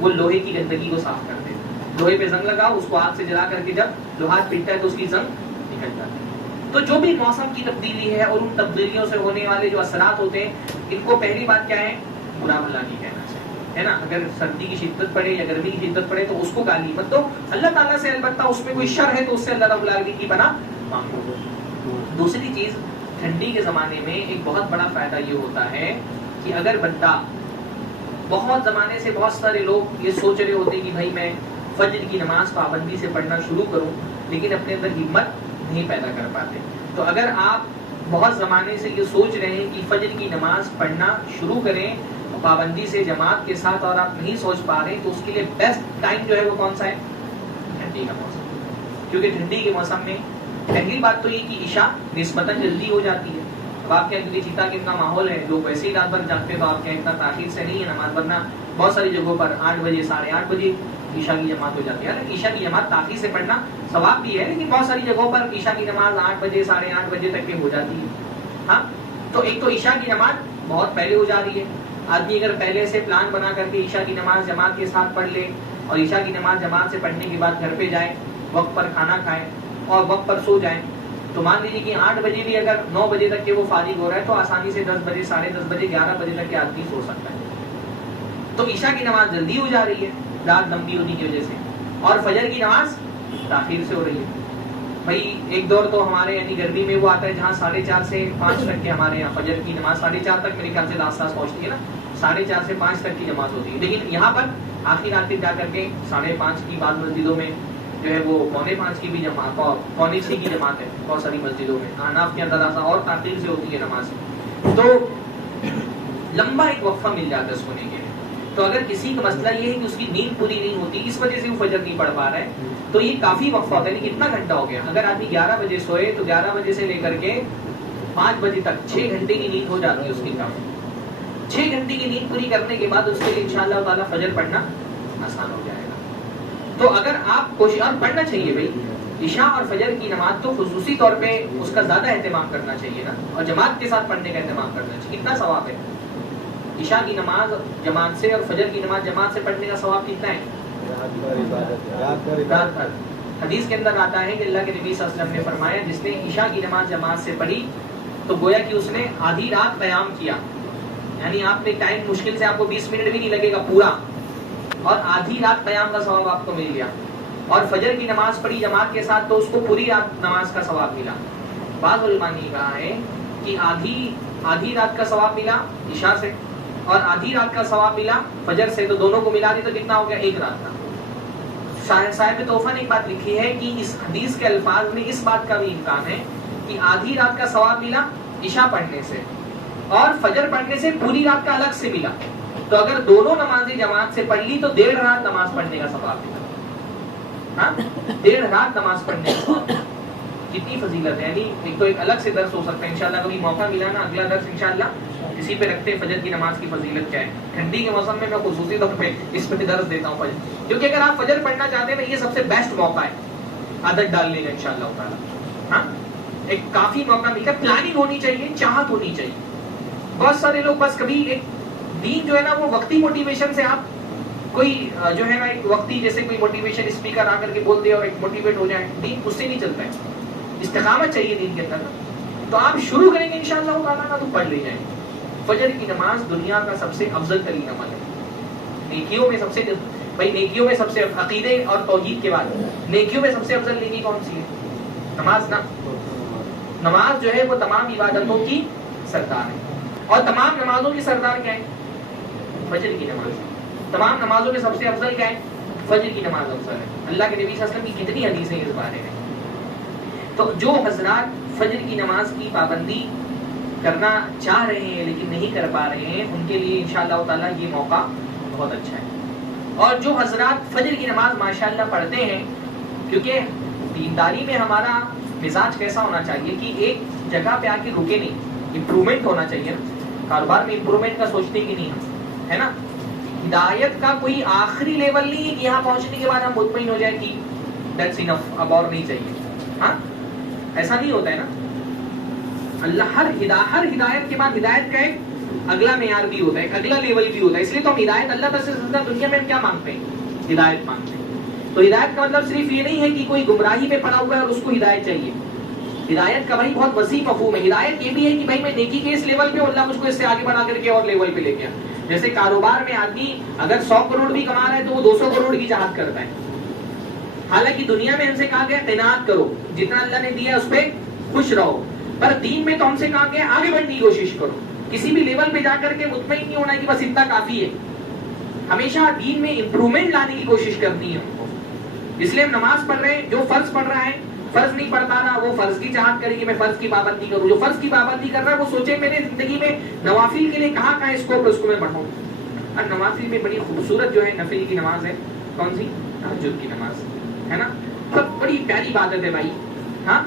وہ لوہے کی گندگی کو صاف کر دیتا ہے. لوہے پہ زنگ لگاؤ، اس کو آگ سے جلا کر کے جب لوہا پیٹتا ہے تو اس کی زنگ نکل جاتی ہے. تو جو بھی موسم کی تبدیلی ہے اور ان تبدیلیوں سے ہونے والے جو اثرات ہوتے ہیں، ان کو پہلی بات کیا ہے، برا بھلا نہیں کہنا چاہیے، ہے نا. اگر سردی کی شدت پڑے یا گرمی کی شدت پڑے تو اس کو گالی مت دو. اللہ تعالیٰ سے البتہ اس میں کوئی شر ہے تو اس سے اللہ رب العالمین کی پناہ مانگو. دوسری چیز، ٹھنڈی کے زمانے میں ایک بہت بڑا فائدہ یہ ہوتا ہے کہ اگر بندہ، بہت زمانے سے بہت سارے لوگ یہ سوچ رہے ہوتے ہیں کہ بھائی میں فجر کی نماز پابندی سے پڑھنا شروع کروں، لیکن اپنے اندر ہمت نہیں پیدا کر پاتے. تو اگر آپ بہت زمانے سے یہ سوچ رہے ہیں کہ فجر کی نماز پڑھنا شروع کریں پابندی سے جماعت کے ساتھ، اور آپ نہیں سوچ پا رہے، تو اس کے لیے بیسٹ ٹائم جو ہے وہ کون سا ہے، ٹھنڈی کا موسم. کیونکہ ٹھنڈی کے موسم میں پہلی بات تو یہ کہ عشاء نسبتاً جلدی ہو جاتی ہے. اب آپ کے کیونکہ چیتا کے اتنا ماحول ہے، لوگ ویسے ہی رات بھر جاگتے ہیں، تو آپ کے اتنا تاخیر سے نہیں ہے نماز، ورنہ بہت ساری جگہوں پر 8 بجے 8:30 بجے عشاء کی جماعت ہو جاتی ہے. عشاء کی جماعت تاخیر سے پڑھنا ثواب بھی ہے، لیکن بہت ساری جگہوں پر عشاء کی نماز 8 بجے 8:30 بجے تک کے ہو جاتی ہے. ہاں، تو ایک تو عشاء کی نماز بہت پہلے ہو جا رہی ہے. آدمی اگر پہلے سے پلان بنا کر کے عشاء کی نماز جماعت کے ساتھ پڑھ لے، اور عشاء کی نماز جماعت سے پڑھنے کے بعد گھر پہ جائے، وقت پر کھانا کھائے اور وقت پر سو جائیں، تو مان لیجیے کہ 8 بجے بھی اگر 9 بجے تک کے وہ فارغ ہو رہا ہے تو آسانی سے 10 بجے 10:30 بجے 11 بجے تک کے آدمی سو سکتا ہے. تو عشاء کی نماز جلدی ہو جا رہی ہے رات لمبی ہونے کی وجہ سے، اور فجر کی نماز تاخیر سے ہو رہی ہے. بھائی ایک دور تو ہمارے یعنی گرمی میں وہ آتا ہے جہاں 4:30 سے 5 تک کے ہمارے یہاں فجر کی نماز 4:30 تک میرے خیال سے آس پہنچتی ہے نا، 4:30 سے 5 تک کی جماعت ہوتی ہے. لیکن یہاں پر آخر جا کر کے 5:30 کی بعض مسجدوں میں جو ہے وہ 4:45 کی بھی جماعت اور 5:45 کی جماعت ہے بہت ساری مسجدوں میں. احناف کے اندر ایسا اور تاخیر سے ہوتی ہے نماز، تو لمبا ایک وقفہ مل جاتا ہے سونے کے لیے. تو اگر کسی کا مسئلہ یہ ہے کہ اس کی نیند پوری نہیں ہوتی، اس وجہ سے وہ فجر نہیں پڑھ پا رہا ہے، تو یہ کافی وقفہ ہوتا ہے. لیکن کتنا گھنٹہ ہو گیا؟ اگر آدمی 11 بجے سوئے تو 11 بجے سے لے کر کے 5 بجے تک 6 گھنٹے کی نیند ہو جاتی ہے اس کی. کافی 6 گھنٹے کی نیند پوری کرنے کے بعد اس کے لیے انشاءاللہ تعالیٰ فجر پڑھنا آسان ہو جائے گا. تو اگر آپ کوشش، اور پڑھنا چاہیے بھائی عشاء اور فجر کی نماز تو خصوصی طور پہ اس کا زیادہ اہتمام کرنا چاہیے نا، اور جماعت کے ساتھ پڑھنے کا اہتمام کرنا چاہیے. کتنا ثواب ہے عشاء کی نماز جماعت سے اور فجر کی نماز جماعت سے پڑھنے کا ثواب کتنا ہے؟ رات بھر. حدیث کے اندر آتا ہے کہ اللہ کے نبی صلی اللہ علیہ وسلم نے فرمایا جس نے عشاء کی نماز جماعت سے پڑھی تو گویا کہ اس نے آدھی رات قیام کیا، یعنی آپ نے ٹائم مشکل سے آپ کو 20 منٹ بھی نہیں لگے گا پورا، اور آدھی رات قیام کا ثواب آپ کو مل گیا. اور فجر کی نماز پڑھی جماعت کے ساتھ تو اس کو پوری رات نماز کا ثواب ملا. بعض علماء نے کہا ہے کہ آدھی رات کا ثواب ملا عشاء سے اور آدھی رات کا ثواب ملا فجر سے، تو دونوں کو ملا دی تو کتنا ہو گیا؟ 1 رات کا. صاحب تحفہ نے ایک بات لکھی ہے کہ اس حدیث کے الفاظ میں اس بات کا بھی امکان ہے کہ آدھی رات کا ثواب ملا عشاء پڑھنے سے اور فجر پڑھنے سے پوری رات کا الگ سے ملا. تو اگر دونوں نمازیں جماعت سے پڑھ لی تو 1.5 رات نماز پڑھنے کا ثواب ملا. ہاں 1.5 رات نماز پڑھنے کا ثواب. کتنی فضیلت ہے. یعنی ایک تو ایک الگ سے درس ہو سکتا ہے، انشاءاللہ کبھی موقع ملا نا اگلا درس انشاءاللہ اسی پہ رکھتے ہیں فجر کی نماز کی فضیلت کیا ہے. ٹھنڈی کے موسم میں خصوصی طور پہ اس پہ درس دیتا ہوں فجر، کیونکہ اگر آپ فجر پڑھنا چاہتے ہیں نا یہ سب سے بیسٹ موقع ہے عادت ڈالنے کا انشاءاللہ تعالیٰ. ہاں ایک کافی موقع ملتا ہے. پلاننگ ہونی چاہیے، چاہت ہونی چاہیے. بہت سارے لوگ بس کبھی ایک دین جو ہے نا وہ وقتی موٹیویشن سے، آپ کوئی جو ہے نا ایک وقتی جیسے کوئی موٹیویشن اسپیکر آ کر کے بول دے اور ایک موٹیویٹ ہو جائے، دین اس سے نہیں چلتا ہے. استقامت چاہیے دین کے اندر. تو آپ شروع کریں گے انشاءاللہ تعالیٰ نا تو پڑھ لے جائیں. فجر کی نماز دنیا کا سب سے افضل ترین عمل ہے. نیکیوں میں سب سے بھائی نیکیوں میں سب سے عقیدے اور توحید کے بعد نیکیوں میں سب سے افضل نیکی کون سی ہے؟ نماز نا. نماز جو ہے وہ تمام عبادتوں کی سردار ہے. اور تمام نمازوں کی سردار کیا ہے؟ فجر کی نماز. تمام نمازوں میں سب سے افضل کیا ہے؟ فجر کی نماز افضل ہے. اللہ کے نبی صلی اللہ علیہ وسلم کی کتنی حدیثیں اس بارے میں. تو جو حضرات فجر کی نماز کی پابندی کرنا چاہ رہے ہیں لیکن نہیں کر پا رہے ہیں ان کے لیے انشاءاللہ تعالیٰ یہ موقع بہت اچھا ہے. اور جو حضرات فجر کی نماز ماشاءاللہ پڑھتے ہیں، کیونکہ دینداری میں ہمارا مزاج کیسا ہونا چاہیے کہ ایک جگہ پہ آ کے رکے نہیں، امپرومنٹ ہونا چاہیے نا. کاروبار میں امپرومنٹ کا سوچتے کہ نہیں ہے نا. ہدایت کا کوئی آخری لیول نہیں ہے کہ یہاں پہنچنے کے بعد ہم مطمئن ہو جائیں کہ دیٹس انف، اب اور نہیں چاہیے. ہاں ایسا نہیں ہوتا ہے نا. اللہ ہر ہدایت کے بعد ہدایت کا ایک اگلا معیار بھی ہوتا ہے، ایک اگلا لیول بھی ہوتا ہے. اس لیے تو ہم ہدایت اللہ تعالیٰ سے زیادہ دنیا میں ہم کیا مانگتے ہیں؟ ہدایت مانگتے ہیں. تو ہدایت کا مطلب صرف یہ نہیں ہے کہ کوئی گمراہی پہ پڑا ہوا ہے اور اس کو ہدایت چاہیے. ہدایت کا بھائی بہت وسیع مفہوم ہے. ہدایت یہ بھی ہے کہ بھائی میں نیکی کے اس لیول پہ ہوں، اللہ مجھ کو اس سے آگے بڑھا کر کے اور لیول پہ لے گیا. جیسے کاروبار میں آدمی اگر 100 کروڑ بھی کما رہا ہے تو وہ 200 کروڑ کی چاہت کرتا ہے. حالانکہ دنیا میں ہم سے کہا گیا قناعت کرو، جتنا اللہ نے دیا اس پہ خوش رہو. پر دین میں تو ہم سے کہا گیا آگے بڑھنے کی کوشش کرو. کسی بھی لیول پہ جا کر کے مطمئن نہیں ہونا کہ بس اتنا کافی ہے. ہمیشہ دین میں امپروومنٹ لانے کی کوشش کرنی ہے ہم کو. اس لیے ہم نماز پڑھ رہے ہیں، جو فرض پڑھ رہا ہے فرض نہیں پڑھ پا رہا وہ فرض کی چاہت کرے کہ میں فرض کی پابندی کروں. جو فرض کی پابندی کر رہا ہے وہ سوچے میرے زندگی میں نوافل کے لیے کہاں کہاں اسکوپ ہے، اس کو میں بڑھاؤں. اور نوافل میں بڑی خوبصورت جو ہے نفل کی نماز ہے. کون سی؟ تہجد کی نماز ہے نا. سب بڑی پیاری عبادت ہے بھائی. ہاں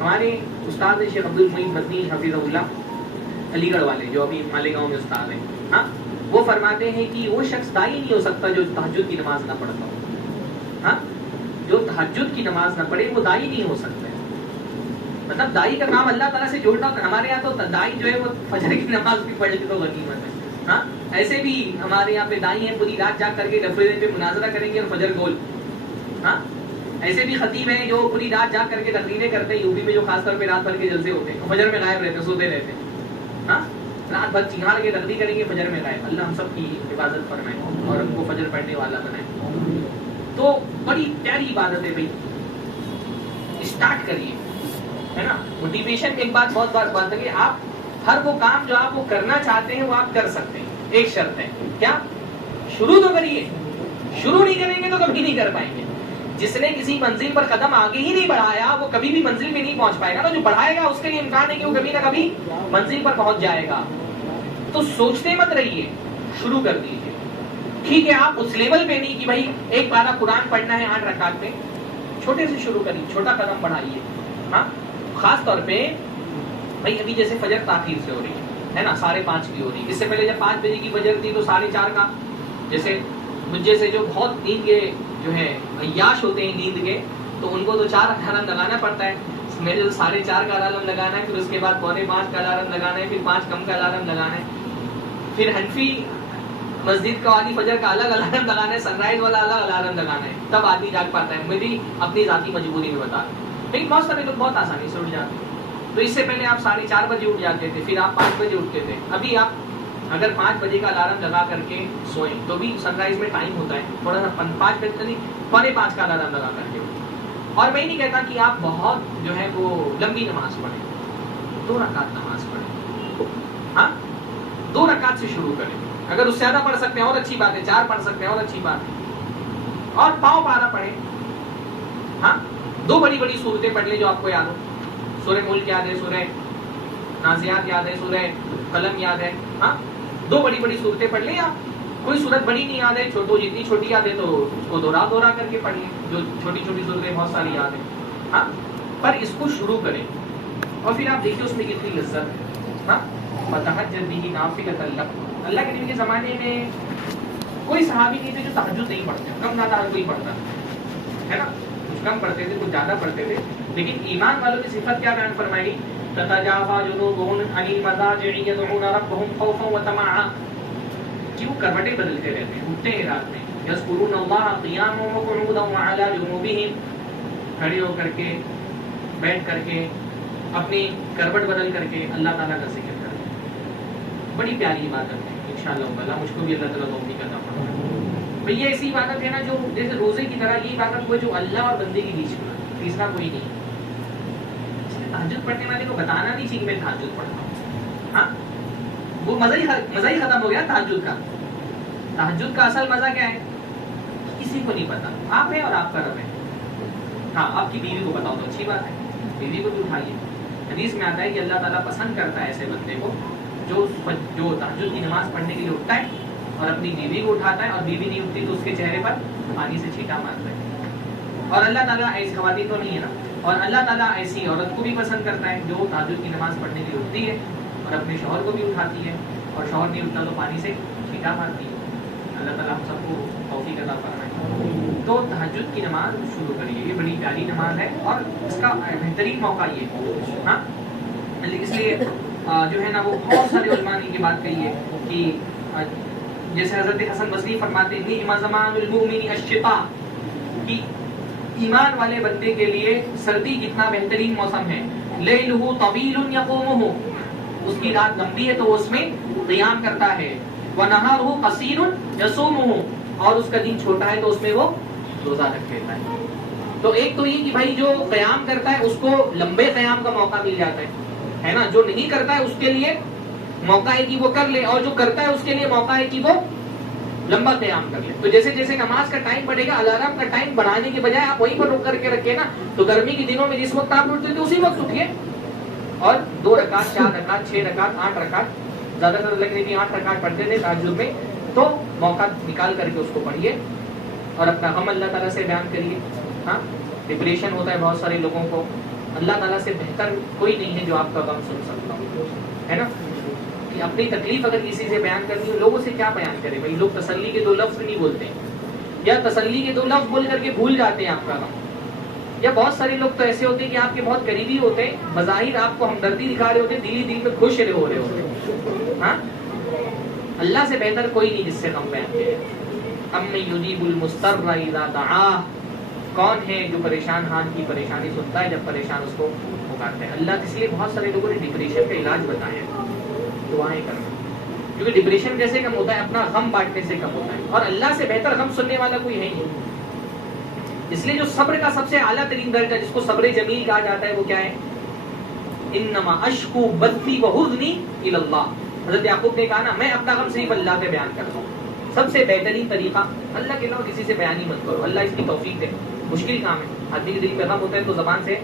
ہمارے استاد شیخ عبد المعین مدنی حفظہ اللہ علی گڑھ والے جو ابھی مالیگاؤں میں استاد ہیں، ہاں وہ فرماتے ہیں کہ وہ شخص دائی نہیں ہو سکتا جو تہجد کی نماز نہ پڑھتا ہو. ہاں جو تہجد کی نماز نہ پڑھے وہ دائی نہیں ہو سکتا ہے. مطلب دائی کا کام اللہ تعالیٰ سے جوڑنا ہوتا ہے. ہمارے یہاں تو دائی جو ہے وہ فجر کی نماز بھی پڑھ لے تو غنیمت ہے. ہاں ایسے بھی ہمارے یہاں پہ دائی ہیں پوری رات جاگ کر کے لفظ پہ مناظرہ کریں گے اور فجر گول. ہاں ایسے بھی خطیب ہیں جو پوری رات جاگ کر کے تقریریں کرتے ہیں. یو پی میں جو خاص طور پہ رات بھر کے جلسے ہوتے ہیں فجر میں غائب رہتے ہیں، سوتے رہتے ہیں. ہاں رات بھر چنگار کے تقریر کریں گے، فجر میں غائب. اللہ ہم سب کی حفاظت فرمائے اور ہم کو فجر پڑھنے والا بنائے. تو بڑی پیاری عبادت ہے بھائی. اسٹارٹ کریے ہے نا. موٹیویشن ایک بات بہت بات ہے کہ آپ ہر وہ کام جو آپ وہ کرنا چاہتے ہیں وہ آپ کر سکتے ہیں. ایک شرط ہے کیا؟ شروع تو کریے. شروع نہیں کریں گے تو کبھی نہیں کر پائیں گے. جس نے کسی منزل پر قدم آگے ہی نہیں بڑھایا وہ کبھی بھی منزل پہ نہیں پہنچ پائے گا. جو بڑھائے گا اس کے لیے امکان ہے کہ وہ کبھی نہ کبھی منزل پر پہنچ جائے گا. تو سوچتے مت رہیے، شروع کر دیجیے. ٹھیک ہے آپ اس لیول پہ نہیں کہ بھائی ایک پارہ قرآن پڑھنا ہے 8 رکعت میں، چھوٹے سے شروع کریے، چھوٹا قدم بڑھائیے. ہاں خاص طور پہ بھائی ابھی جیسے فجر تاخیر سے ہو رہی ہے نا، 5:30 کی ہو رہی ہے. اس سے پہلے جب 5 بجے کی فجر تھی تو 4:30 کا. جیسے مجھے سے جو بہت نیند کے جو ہے عیاش ہوتے ہیں نیند کے، تو ان کو تو 4 الارم لگانا پڑتا ہے. میرے تو 4:30 کا الارم لگانا ہے، پھر اس کے بعد 4:45 کا الارم لگانا ہے، پھر 5 کم کا الارم لگانا ہے. پھر حنفی مسجد کا والی فجر کا الگ الارم لگانا ہے، سن رائز والا الگ الارم لگانا ہے، تب آدمی جاگ پاتا ہے. میری اپنی ذاتی مجبوری میں بتا رہا ہوں. لیکن بہت سارے لوگ بہت آسانی سے اٹھ جاتے ہیں. تو اس سے پہلے آپ 4:30 بجے اٹھ جاتے تھے، پھر آپ 5 بجے اٹھتے تھے. ابھی آپ اگر 5 بجے کا الارم لگا کر کے سوئیں تو بھی سن رائز میں ٹائم ہوتا ہے تھوڑا سا. 5 بجے نہیں 4:45 کا الارم لگا کر کے. اور میں نہیں کہتا کہ آپ بہت جو ہے وہ لمبی نماز پڑھیں، 2 رکعت نماز پڑھیں. ہاں 2 رکعت سے شروع کریں. اگر اس سے زیادہ پڑھ سکتے ہیں اور اچھی بات ہے، 4 پڑھ سکتے ہیں اور اچھی بات ہے. اور پاؤں پارا پڑھیں. ہاں 2 بڑی بڑی صورتیں پڑھ لیں جو آپ کو یاد ہو. سورہ ملک یاد ہے، سورہ نازیات یاد ہے، سورہ قلم یاد ہے. ہاں 2 بڑی بڑی صورتیں پڑھ لیں. آپ کوئی صورت بڑی نہیں یاد ہے، جتنی چھوٹی یاد ہے تو اس کو دوہرا کر کے پڑھ لیں. جو چھوٹی چھوٹی صورتیں بہت ساری یاد ہیں. ہاں پر اس کو شروع کریں اور پھر آپ دیکھیں اس میں کتنی لذت ہے. ہاں وتہجد بہ نافلۃ لک. اللہ کے نبی کے زمانے میں کوئی صحابی نہیں تھے جو تہجد نہیں پڑھتے. کم زیادہ ہر کوئی پڑھتا ہے نا. کچھ کم پڑھتے تھے، کچھ زیادہ پڑھتے تھے. لیکن ایمان والوں کی صفت کیا بیان فرمائی؟ تتجافى جنوبهم عن المضاجع يدعون ربهم خوفا وطمعا. کیوں کروٹیں بدلتے رہتے ہیں، اٹھتے ہیں رات میں. یذکرون اللہ قیاما وقعودا وعلى جنوبهم. کھڑے ہو کر کے، بیٹھ کر کے، اپنی کروٹ بدل کر کے اللہ تعالیٰ کا ذکر کرتے ہیں. بڑی پیاری عبادت ہے. انشاءاللہ تعالیٰ مجھ کو بھی اللہ تعالیٰ توفیق عطا فرمائے. بھئی یہ ایسی عبادت ہے نا جو جیسے روزے کی طرح یہ عبادت وہ جو اللہ اور بندے کے بیچ میں، تیسرا کوئی نہیں. تہجد پڑھنے والے کو بتانا نہیں چاہیے کہ میں تہجد پڑھتا ہوں. ہاں وہ مزہ ہی ختم ہو گیا تہجد کا. تہجد کا اصل مزہ کیا ہے کسی کو نہیں پتا. آپ ہیں اور آپ کا رب ہے. ہاں آپ کی بیوی کو بتاؤ تو اچھی بات ہے، بیوی کو بھی اٹھائیے. حدیث میں آتا ہے کہ اللہ تعالیٰ پسند کرتا ہے ایسے بندے کو جو تہجد کی نماز پڑھنے کے لیے اٹھتا ہے اور اپنی بیوی کو اٹھاتا ہے، اور بیوی نہیں اٹھتی تو اس کے چہرے پر پانی سے چھینٹا مارتا ہے. اور اللہ تعالیٰ ایسی خواتین تو نہیں ہے نا. اور اللہ تعالیٰ ایسی عورت کو بھی پسند کرتا ہے جو تہجد کی نماز پڑھنے کے لیے اٹھتی ہے اور اپنے شوہر کو بھی اٹھاتی ہے، اور شوہر نہیں اٹھتا تو پانی سے چھینٹا مارتی ہے. اللہ تعالیٰ ہم سب کو توفیق عطا فرمائے. تو تہجد کی نماز شروع کریے, یہ بڑی پیاری نماز ہے اور اس کا بہترین موقع یہ ہے. ہاں اس لیے جو ہے نا وہ بہت سارے علماء نے یہ بات کہی ہے کہ جیسے حضرت حسن بصری فرماتے ہیں نعم زمان المؤمن الشتاء, کہ ایمان والے بندے کے لیے سردی کتنا بہترین موسم ہے. لیلہ طویل یقومہ, اس کی رات لمبی ہے تو وہ اس میں قیام کرتا ہے. ونہارہ قصیر یصومہ, اور اس کا دن چھوٹا ہے تو اس میں وہ روزہ رکھ لیتا ہے. تو ایک تو یہ کہ بھائی جو قیام کرتا ہے اس کو لمبے قیام کا موقع مل جاتا ہے نا. جو نہیں کرتا ہے اس کے لیے موقع ہے کہ وہ کر لے, اور جو کرتا ہے اس کے لیے موقع ہے کہ وہ لمبا قیام کر لے. تو جیسے جیسے نماز کا ٹائم بڑھے گا, الارم کا ٹائم بڑھانے کے بجائے آپ وہیں پر رک کر کے رکھے نا, تو گرمی کے دنوں میں جس وقت آپ اٹھتے تھے اسی وقت اٹھیے, اور 2 رکعت 4 رکعت 6 رکعت 8 رکعت, زیادہ تر لگنے بھی 8 رکعت پڑھتے تھے تہجد میں, تو موقع نکال کر کے اس کو پڑھیے اور اپنا غم اللہ تعالیٰ سے بیان کریے. ہاں ڈپریشن ہوتا ہے بہت سارے لوگوں کو, اللہ تعالیٰ سے بہتر کوئی نہیں ہے جو آپ کا غم سن سکتا ہے نا. کہ اپنی تکلیف اگر کسی سے بیان کرنی ہو, لوگوں سے کیا بیان کرے بھائی. لوگ تسلی کے 2 لفظ نہیں بولتے ہیں, یا تسلی کے 2 لفظ بول کر کے بھول جاتے ہیں آپ کا غم. یا بہت سارے لوگ تو ایسے ہوتے ہیں کہ آپ کے بہت قریبی ہوتے ہیں, بظاہر آپ کو ہمدردی دکھا رہے ہوتے ہیں, دل میں خوش ہو رہے ہوتے ہیں. ہاں اللہ سے بہتر کوئی نہیں جس سے غم بیان کرے. اَمَّن یُجِیبُ الْمُضْطَرَّ اِذَا دَعَاهُ, کون ہے جو پریشان حال کی پریشانی سنتا ہے جب پریشان اس کو پکارتے ہیں. اللہ اس لیے بہت سارے لوگوں نے ڈپریشن کا علاج بتایا ہے, دعائیں کرنا, کیونکہ ڈپریشن کیسے کم ہوتا ہے, اپنا غم بانٹنے سے کم ہوتا ہے, اور اللہ سے بہتر غم سننے والا کوئی ہے نہیں. اس لیے جو صبر کا سب سے اعلیٰ ترین درجہ جس کو صبر جمیل کہا جاتا ہے وہ کیا ہے, انما اشکو بثی وحزنی الی اللہ. حضرت یعقوب نے کہا نا میں اپنا غم صرف اللہ سے بیان کرتا ہوں. سب سے بہترین طریقہ اللہ کے علاوہ کسی سے بیان ہی مت کرو. اللہ اس کی توفیق دے, مشکل کام ہے. آدمی کے دل میں غم ہوتا ہے تو زبان سے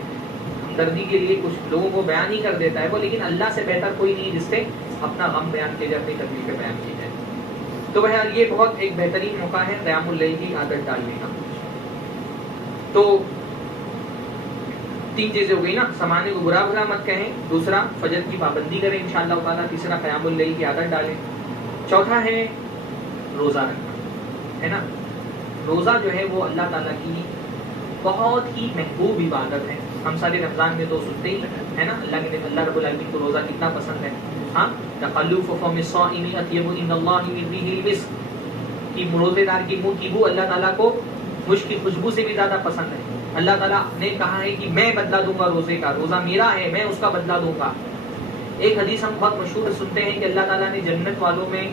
ہمدردی کے لیے کچھ لوگوں کو بیان ہی کر دیتا ہے وہ, لیکن اللہ سے بہتر کوئی نہیں جس سے اپنا غم بیان کیا جائے, اپنی تکلیفیں بیان کی جائے. تو بہرحال یہ بہت ایک بہترین موقع ہے قیام اللیل کی عادت ڈالنے کا. تو 3 چیزیں ہو گئی نا, سمانے کو برا بھلا مت کہیں, دوسرا فجر کی پابندی کریں انشاءاللہ تعالیٰ, تیسرا قیام اللیل کی عادت ڈالیں, چوتھا ہے روزہ رکھنا ہے نا. روزہ جو ہے وہ اللہ تعالیٰ کی بہت ہی محبوب عبادت ہے. ہم سارے رمضان میں تو سنتے ہی ہے نا, اللہ رب العالمین کو روزہ کتنا پسند ہے. ہاں تخلف فم الصائم اطیب عند اللہ من ریح المسک, کہ روزے دار کی منہ کی بو اللہ تعالیٰ کو مشک کی خوشبو سے بھی زیادہ پسند ہے. اللہ تعالیٰ نے کہا ہے کہ میں بدلہ دوں گا روزے کا, روزہ میرا ہے میں اس کا بدلہ دوں گا. ایک حدیث ہم بہت مشہور سنتے ہیں کہ اللہ تعالیٰ نے جنت والوں میں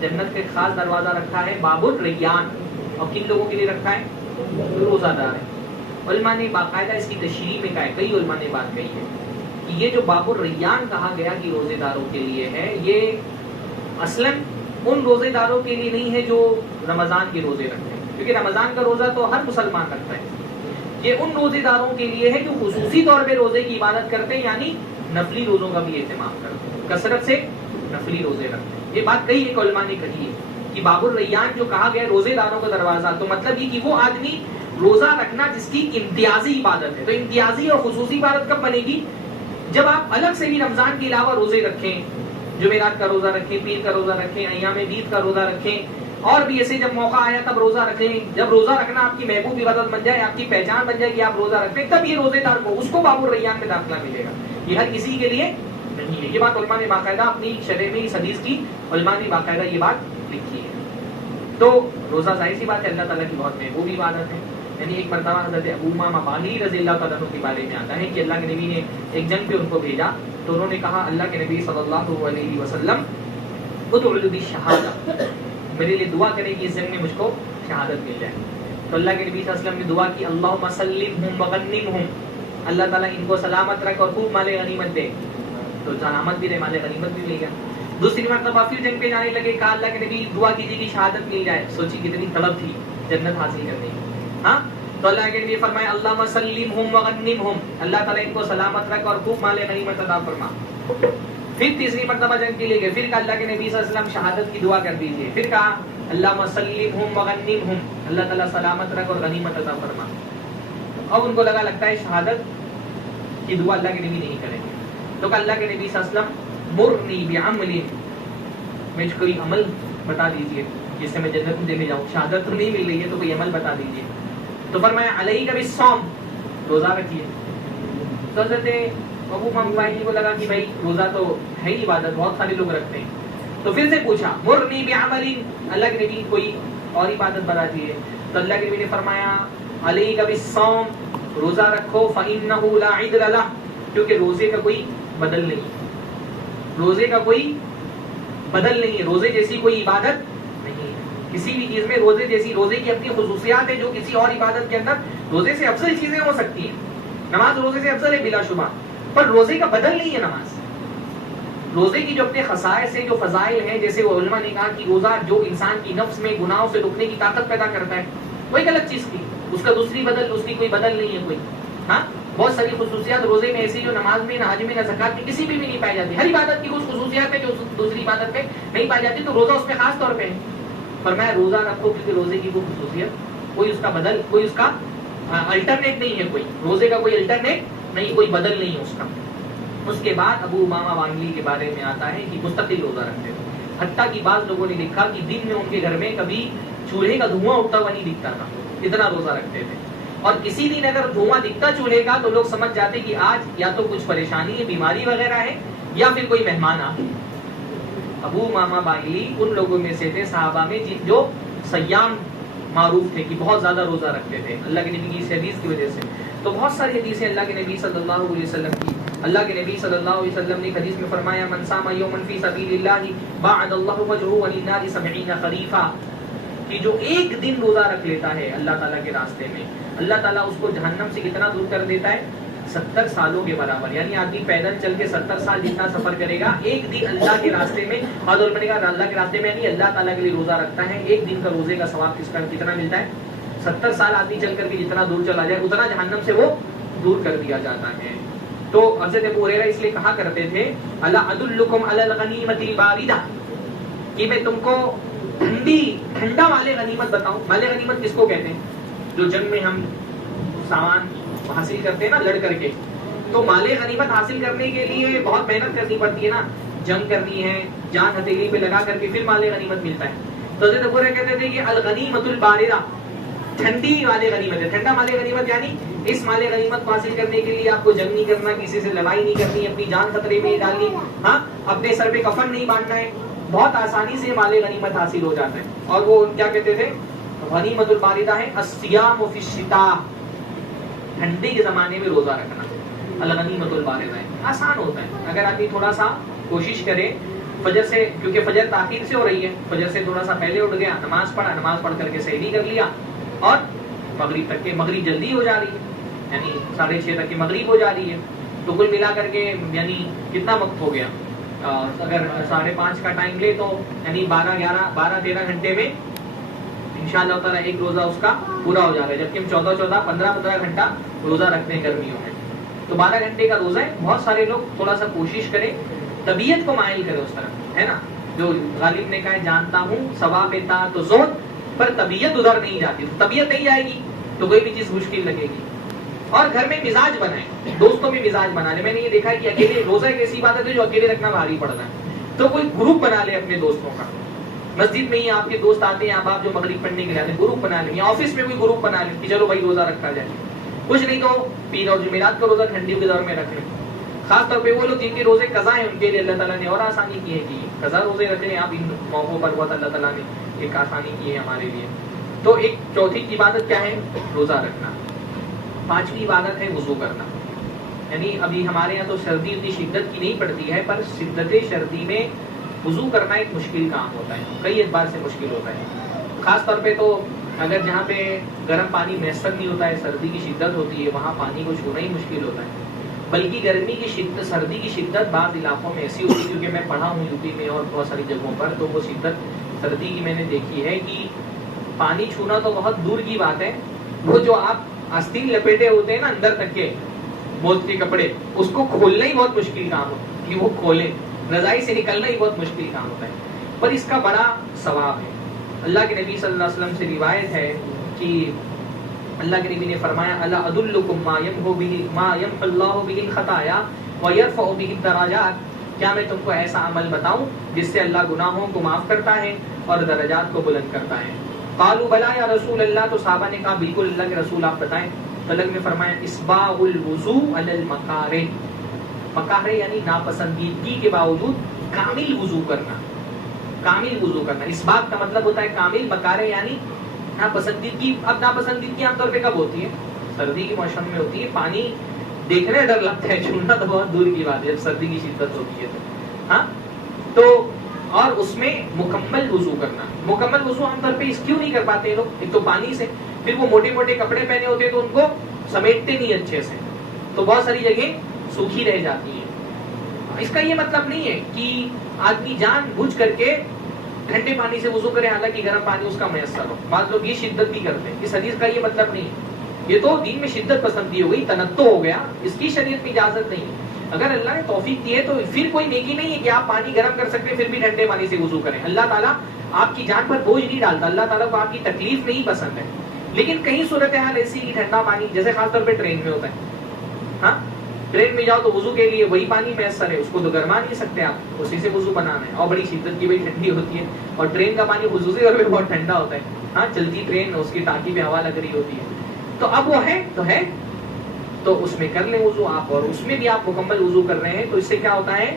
جنت کا ایک خاص دروازہ رکھا ہے باب الریان, اور کن لوگوں کے لیے رکھا ہے, جو روزہ دار ہے. علماء نے باقاعدہ اس کی تشریح میں کہا ہے, کئی علماء نے بات کہی ہے کہ یہ جو باب الریان کہا گیا کہ روزے داروں کے لیے ہے, یہ اصلاً ان روزے داروں کے لیے نہیں ہے جو رمضان کے روزے رکھتے ہیں, کیونکہ رمضان کا روزہ تو ہر مسلمان رکھتا ہے. یہ ان روزے داروں کے لیے ہے جو خصوصی طور پہ روزے کی عبادت کرتے ہیں, یعنی نفلی روزوں کا بھی اہتمام کرتے ہیں, کثرت سے نفلی روزے رکھتے ہیں. یہ بات کئی ایک علماء نے کہی ہے کہ باب الریان جو کہا گیا روزے داروں کا دروازہ, تو مطلب یہ کہ وہ آدمی روزہ رکھنا جس کی امتیازی عبادت ہے. تو امتیازی اور خصوصی عبادت کب بنے گی, جب آپ الگ سے بھی رمضان کے علاوہ روزے رکھیں, جمعرات کا روزہ رکھیں, پیر کا روزہ رکھیں, ایام بیت کا روزہ رکھیں, اور بھی ایسے جب موقع آیا تب روزہ رکھیں. جب روزہ رکھنا آپ کی محبوب عبادت بن جائے, آپ کی پہچان بن جائے کہ آپ روزہ رکھتے ہیں, تب یہ روزے دار کو اس کو باب الریان میں داخلہ ملے گا. یہ ہر کسی کے لیے نہیں ہے. یہ بات علماء نے باقاعدہ اپنی شرح میں اس حدیث کی علماء نے باقاعدہ یہ بات لکھی ہے. تو روزہ ظاہر سی بات ہے اللہ تعالیٰ کی بہت محبوب عبادت ہے. یعنی ایک مرتبہ حضرت ابو امامہ باہلی رضی اللہ تعالیٰ عنہ کے بارے میں آتا ہے کہ اللہ کے نبی نے ایک جنگ پہ ان کو بھیجا, تو انہوں نے کہا اللہ کے نبی صلی اللہ علیہ وسلم ادعو لی بالشہادہ, میرے لیے دعا کریں کہ اس جنگ میں مجھ کو شہادت مل جائے. تو اللہ کے نبی صلی اللہ علیہ وسلم نے دعا کی اللہم سلمہم وغنمہم, اللہ تعالیٰ ان کو سلامت رکھ اور خوب مال غنیمت دے. تو سلامت بھی رہے, مال غنیمت بھی مل گیا. دوسری مرتبہ پھر جنگ پہ جانے لگے, کہا اللہ کے نبی دعا کیجیے کہ شہادت مل جائے. سوچی کتنی طلب تھی جنت حاصل کرنے کی. ہاں تو اللہ کے نبی فرمایا اللہم سلمہم وغنمہم, اللہ تعالیٰ ان کو سلامت رکھ اور خوب مال غنیمت عطا فرما. پھر تیسری مرتبہ جنگ کے لیے گئے, پھر کہا اللہ کے نبی صلی اللہ علیہ وسلم شہادت کی دعا کر دیجیے. پھر کہا اللہم سلمہم وغنمہم, اللہ تعالیٰ سلامت رکھ اور غنیمت عطا فرما. اب ان کو لگتا ہے شہادت کی دعا اللہ کے نبی نہیں کریں گے, تو کہا اللہ کے نبی صلی اللہ علیہ وسلم مرنی بعمل, مجھ کوئی عمل بتا دیجیے جس سے میں جنت میں لے جاؤں، شہادت تو نہیں مل رہی ہے، تو کوئی عمل بتا دیجیے. تو فرمایا علیک بالصوم، روزہ رکھیے. تو حضرت ابو امامہ باہلی کو لگا کہ بھائی روزہ تو ہے ہی عبادت، بہت سارے لوگ رکھتے ہیں. تو پھر سے پوچھا مرنی بعمل، اللہ کے نبی کوئی اور عبادت بتا دیے. تو اللہ کے نبی نے فرمایا علیک بالصوم، روزہ رکھو، فإنہ لا عدل لہ، کیونکہ روزے کا کوئی بدل نہیں، روزے کا کوئی بدل نہیں ہے، روزے جیسی کوئی عبادت نہیں ہے کسی بھی چیز میں. روزے جیسی، روزے کی اپنی خصوصیات ہیں جو کسی اور عبادت کے اندر روزے سے افضل چیزیں ہو سکتی ہیں. نماز روزے سے افضل ہے بلا شبہ، پر روزے کا بدل نہیں ہے نماز. روزے کی جو اپنے خصائص ہیں، جو فضائل ہیں، جیسے وہ علماء نے کہا کہ روزہ جو انسان کی نفس میں گناہوں سے رکنے کی طاقت پیدا کرتا ہے، وہ ایک الگ چیز کی، اس کا دوسری بدل، اس کی کوئی بدل نہیں ہے کوئی. ہاں بہت ساری خصوصیات روزے میں ایسی جو نماز میں، نہ حج میں، نہ زکات میں کسی بھی نہیں پائی جاتی. ہر عبادت کی کچھ خصوصیات ہیں جو دوسری عبادت میں نہیں پائی جاتی، تو روزہ اس میں خاص طور پہ ہے. فرمایا روزہ رکھو کیونکہ روزے کی وہ خصوصیت، کوئی اس کا بدل، کوئی اس کا الٹرنیٹ نہیں ہے، کوئی روزے کا کوئی الٹرنیٹ نہیں، کوئی بدل نہیں ہے اس کا. اس کے بعد ابو امامہ باہلی کے بارے میں آتا ہے کہ مستقل روزہ رکھتے تھے، حتیٰ کہ بعض لوگوں نے لکھا کہ دن میں ان کے گھر میں کبھی چولہے کا دھواں اٹھتا ہوا نہیں دکھتا تھا، اتنا روزہ رکھتے تھے. اور کسی دن اگر دھواں دکھتا چولہے کا تو لوگ سمجھ جاتے کہ آج یا تو کچھ پریشانی ہے، بیماری وغیرہ ہے، یا پھر کوئی مہمان آ. ابو امامہ باہلی ان لوگوں میں سے تھے صحابہ میں جو سیام معروف تھے، کہ بہت زیادہ روزہ رکھتے تھے اللہ کے نبی کی اس حدیث کی وجہ سے. تو بہت ساری حدیثیں اللہ کے نبی صلی اللہ علیہ وسلم کی. اللہ کے نبی صلی اللہ علیہ وسلم نے حدیث میں فرمایا من صام یوما فی سبیل اللہ بعد اللہ وجهه عن النار 70 خریفا، کہ جو ایک دن روزہ رکھ لیتا ہے اللہ تعالیٰ کے راستے میں، اللہ تعالیٰ اس کو جہنم سے کتنا دور کر دیتا ہے؟ 70 سالوں کے برابر. یعنی آدمی پیدل چل کے 70 سال جتنا سفر کرے گا، ایک دن اللہ کے راستے میں، حضرت نے کہا اللہ کے راستے میں یعنی اللہ تعالیٰ کے لیے روزہ رکھتا ہے، ایک دن کا روزے کا ثواب کس کا کتنا ملتا ہے؟ 70 سال آدمی چل کر کے جتنا دور چلا جائے اتنا جہنم سے وہ دور کر دیا جاتا ہے. تو حضرت ابو ہریرہ اس لیے کہا کرتے تھے الا ادلکم علی الغنیمۃ الباردہ، کہ میں تم کو ٹھنڈا والے غنیمت بتاؤں. والے غنیمت کس کو کہتے ہیں؟ جو جنگ میں ہم سامان حاصل کرتے ہیں نا لڑ کر کے، تو مال غنیمت حاصل کرنے کے لیے بہت محنت کرنی پڑتی ہے نا، جنگ کرنی ہے، جان ہتھیلی پہ لگا کر کے پھر مال غنیمت ملتا ہے. تو حضرت ابو ہریرہ کہتے تھے کہ الغنیمۃ الباردہ، ٹھنڈی والے غنیمت ہے. ٹھنڈا مال غنیمت یعنی اس مال غنیمت کو حاصل کرنے کے لیے آپ کو جنگ نہیں کرنا، کسی سے لڑائی نہیں کرنی، اپنی جان خطرے میں ڈالنی، ہاں اپنے سر پہ کفن نہیں باندھنا ہے، بہت آسانی سے مال غنیمت حاصل ہو جاتا ہے. اور وہ کیا کہتے تھے؟ غنیمت الباردہ ہے الصیام فی الشتاء، ٹھنڈی کے زمانے میں روزہ رکھنا الغنیمت الباردہ ہے. آسان ہوتا ہے اگر آدمی تھوڑا سا کوشش کرے. فجر سے، کیونکہ فجر تاخیر سے ہو رہی ہے، فجر سے تھوڑا سا پہلے اٹھ گیا، نماز پڑھا، نماز پڑھ کر کے سحری کر لیا، اور مغرب تک کے، مغرب جلدی ہو جا رہی ہے یعنی 6:30 تک کی مغرب ہو جا رہی ہے، تو کل ملا کر کے یعنی کتنا وقت ہو گیا؟ اگر 5:30 کا ٹائم لے تو یعنی 12-13 گھنٹے میں انشاءاللہ تعالیٰ ایک روزہ اس کا پورا ہو جا رہا ہے. جبکہ ہم 15 گھنٹہ روزہ رکھتے ہیں گرمیوں میں، تو 12 گھنٹے کا روزہ ہے. بہت سارے لوگ تھوڑا سا کوشش کریں، طبیعت کو مائل کرے اس طرف، ہے نا. جو غالب نے کہا ہے جانتا ہوں ثواب تا تو زہد، پر طبیعت ادھر نہیں جاتی، طبیعت نہیں جائے گی تو کوئی بھی چیز مشکل لگے گی. اور گھر میں مزاج بنائیں، دوستوں میں مزاج بنا لے. میں نے یہ دیکھا ہے کہ اکیلے روزہ ایک ایسی بات ہے جو اکیلے رکھنا بھاری پڑتا ہے، تو کوئی گروپ بنا لے اپنے دوستوں کا. مسجد میں ہی آپ کے دوست آتے ہیں، آپ جو مغرب پڑھنے کے لیے آتے ہیں، گروپ بنا لیں، یا آفس میں کوئی گروپ بنا لیں کہ چلو بھائی روزہ رکھا جائے. کچھ نہیں تو پیر اور جمعرات کا روزہ ٹھنڈیوں کے دور میں رکھ لیں. خاص طور پہ وہ لوگ جن کے روزے قضا ہیں ان کے لیے اللہ تعالیٰ نے اور آسانی کی ہے کہ قضا روزے رکھ لیں آپ. ان موقعوں پر بہت اللہ تعالیٰ نے ایک آسانی کی ہے ہمارے لیے. تو ایک چوتھی عبادت کیا ہے؟ روزہ رکھنا. 5ویں عبادت ہے وضو کرنا. یعنی ابھی ہمارے یہاں تو سردی اتنی شدت کی نہیں پڑتی ہے، پر شدت سردی میں وضو کرنا ایک مشکل کام ہوتا ہے، کئی اعتبار سے مشکل ہوتا ہے. خاص طور پہ تو اگر جہاں پہ گرم پانی میسر نہیں ہوتا ہے، سردی کی شدت ہوتی ہے، وہاں پانی کو چھونا ہی مشکل ہوتا ہے. بلکہ گرمی کی شدت، سردی کی شدت بعض علاقوں میں ایسی ہوتی ہے، کیونکہ میں پڑھا ہوں یو پی میں اور بہت ساری جگہوں پر، تو وہ شدت سردی کی میں نے دیکھی ہے کہ پانی چھونا تو بہت دور کی بات ہے، وہ جو آپ آستین لپیٹے ہوتے ہیں نا اندر تک کے موت کے کپڑے، اس کو کھولنا ہی بہت مشکل کام ہوتا ہے کہ وہ کھولیں، رضائی سے نکلنا ہی بہت مشکل کام ہوتا ہے. پر اس کا بڑا ثواب ہے. اللہ کے نبی صلی اللہ علیہ وسلم سے روایت ہے کہ اللہ کے نبی نے فرمایا الا ادلکم ما یمحو اللہ بہ الخطایا ویرفع بہ الدرجات، کیا میں تم کو ایسا عمل بتاؤں جس سے اللہ گناہوں کو معاف کرتا ہے اور درجات کو بلند کرتا ہے؟ قالوا بلا یا رسول اللہ، تو صحابہ نے کہا بالکل اللہ کے رسول آپ بتائیں۔ تو اللہ نے فرمایا اسباغ الوضوء علی المکارہ، مکارہ یعنی ناپسندیدگی کے باوجود کامل وضو کرنا، کامل وضو کرنا۔ اسباغ کا مطلب ہوتا ہے کامل، مکارہ یعنی ناپسندیدگی۔ اب ناپسندیدگی عام طور پہ کب ہوتی ہے؟ سردی کے موسم میں ہوتی ہے، پانی دیکھنے ڈر لگتا ہے، چھونا تو بہت دور کی بات ہے جب سردی کی شدت ہوتی ہے تو ہاں تو اور اس میں مکمل وضو کرنا۔ مکمل وضو عام طور پہ اس کیوں نہیں کر پاتے لوگ؟ ایک تو پانی سے، پھر وہ موٹے موٹے کپڑے پہنے ہوتے ہیں تو ان کو سمیٹتے نہیں اچھے سے، تو بہت ساری جگہیں سوکھی رہ جاتی ہیں۔ اس کا یہ مطلب نہیں ہے کہ آدمی جان بوجھ کر کے ٹھنڈے پانی سے وضو کرے حالانکہ گرم پانی اس کا میسر ہو۔ بعض لوگ یہ شدت بھی کرتے ہیں، اس حدیث کا یہ مطلب نہیں ہے۔ یہ تو دین میں شدت پسندی ہو گئی، تنطع ہو گیا، اس کی شریعت میں اجازت نہیں ہے۔ اگر اللہ نے توفیق دی ہے تو پھر کوئی نیکی نہیں ہے کہ آپ پانی گرم کر سکتے ہیں پھر بھی ٹھنڈے پانی سے وضو کریں۔ اللہ تعالیٰ آپ کی جان پر بوجھ نہیں ڈالتا، اللہ تعالیٰ کو آپ کی تکلیف نہیں پسند ہے۔ لیکن کہیں صورتحال ایسی کہ ٹھنڈا پانی، جیسے خاص طور پہ ٹرین میں ہوتا ہے، ہاں ٹرین میں جاؤ تو وضو کے لیے وہی پانی میسر ہے، اس کو تو گرما نہیں سکتے آپ، اسی سے وضو بنانا ہے، اور بڑی شدت کی بڑی ٹھنڈی ہوتی ہے، اور ٹرین کا پانی خصوصی طور پہ بہت ٹھنڈا ہوتا ہے، ہاں چلتی ٹرین اس کی ٹانکی پہ ہوا لگ رہی ہوتی ہے، تو اب وہ ہے تو ہے تو اس میں کر لیں وضو آپ، اور اس میں بھی آپ مکمل وضو کر رہے ہیں تو اس سے کیا ہوتا ہے؟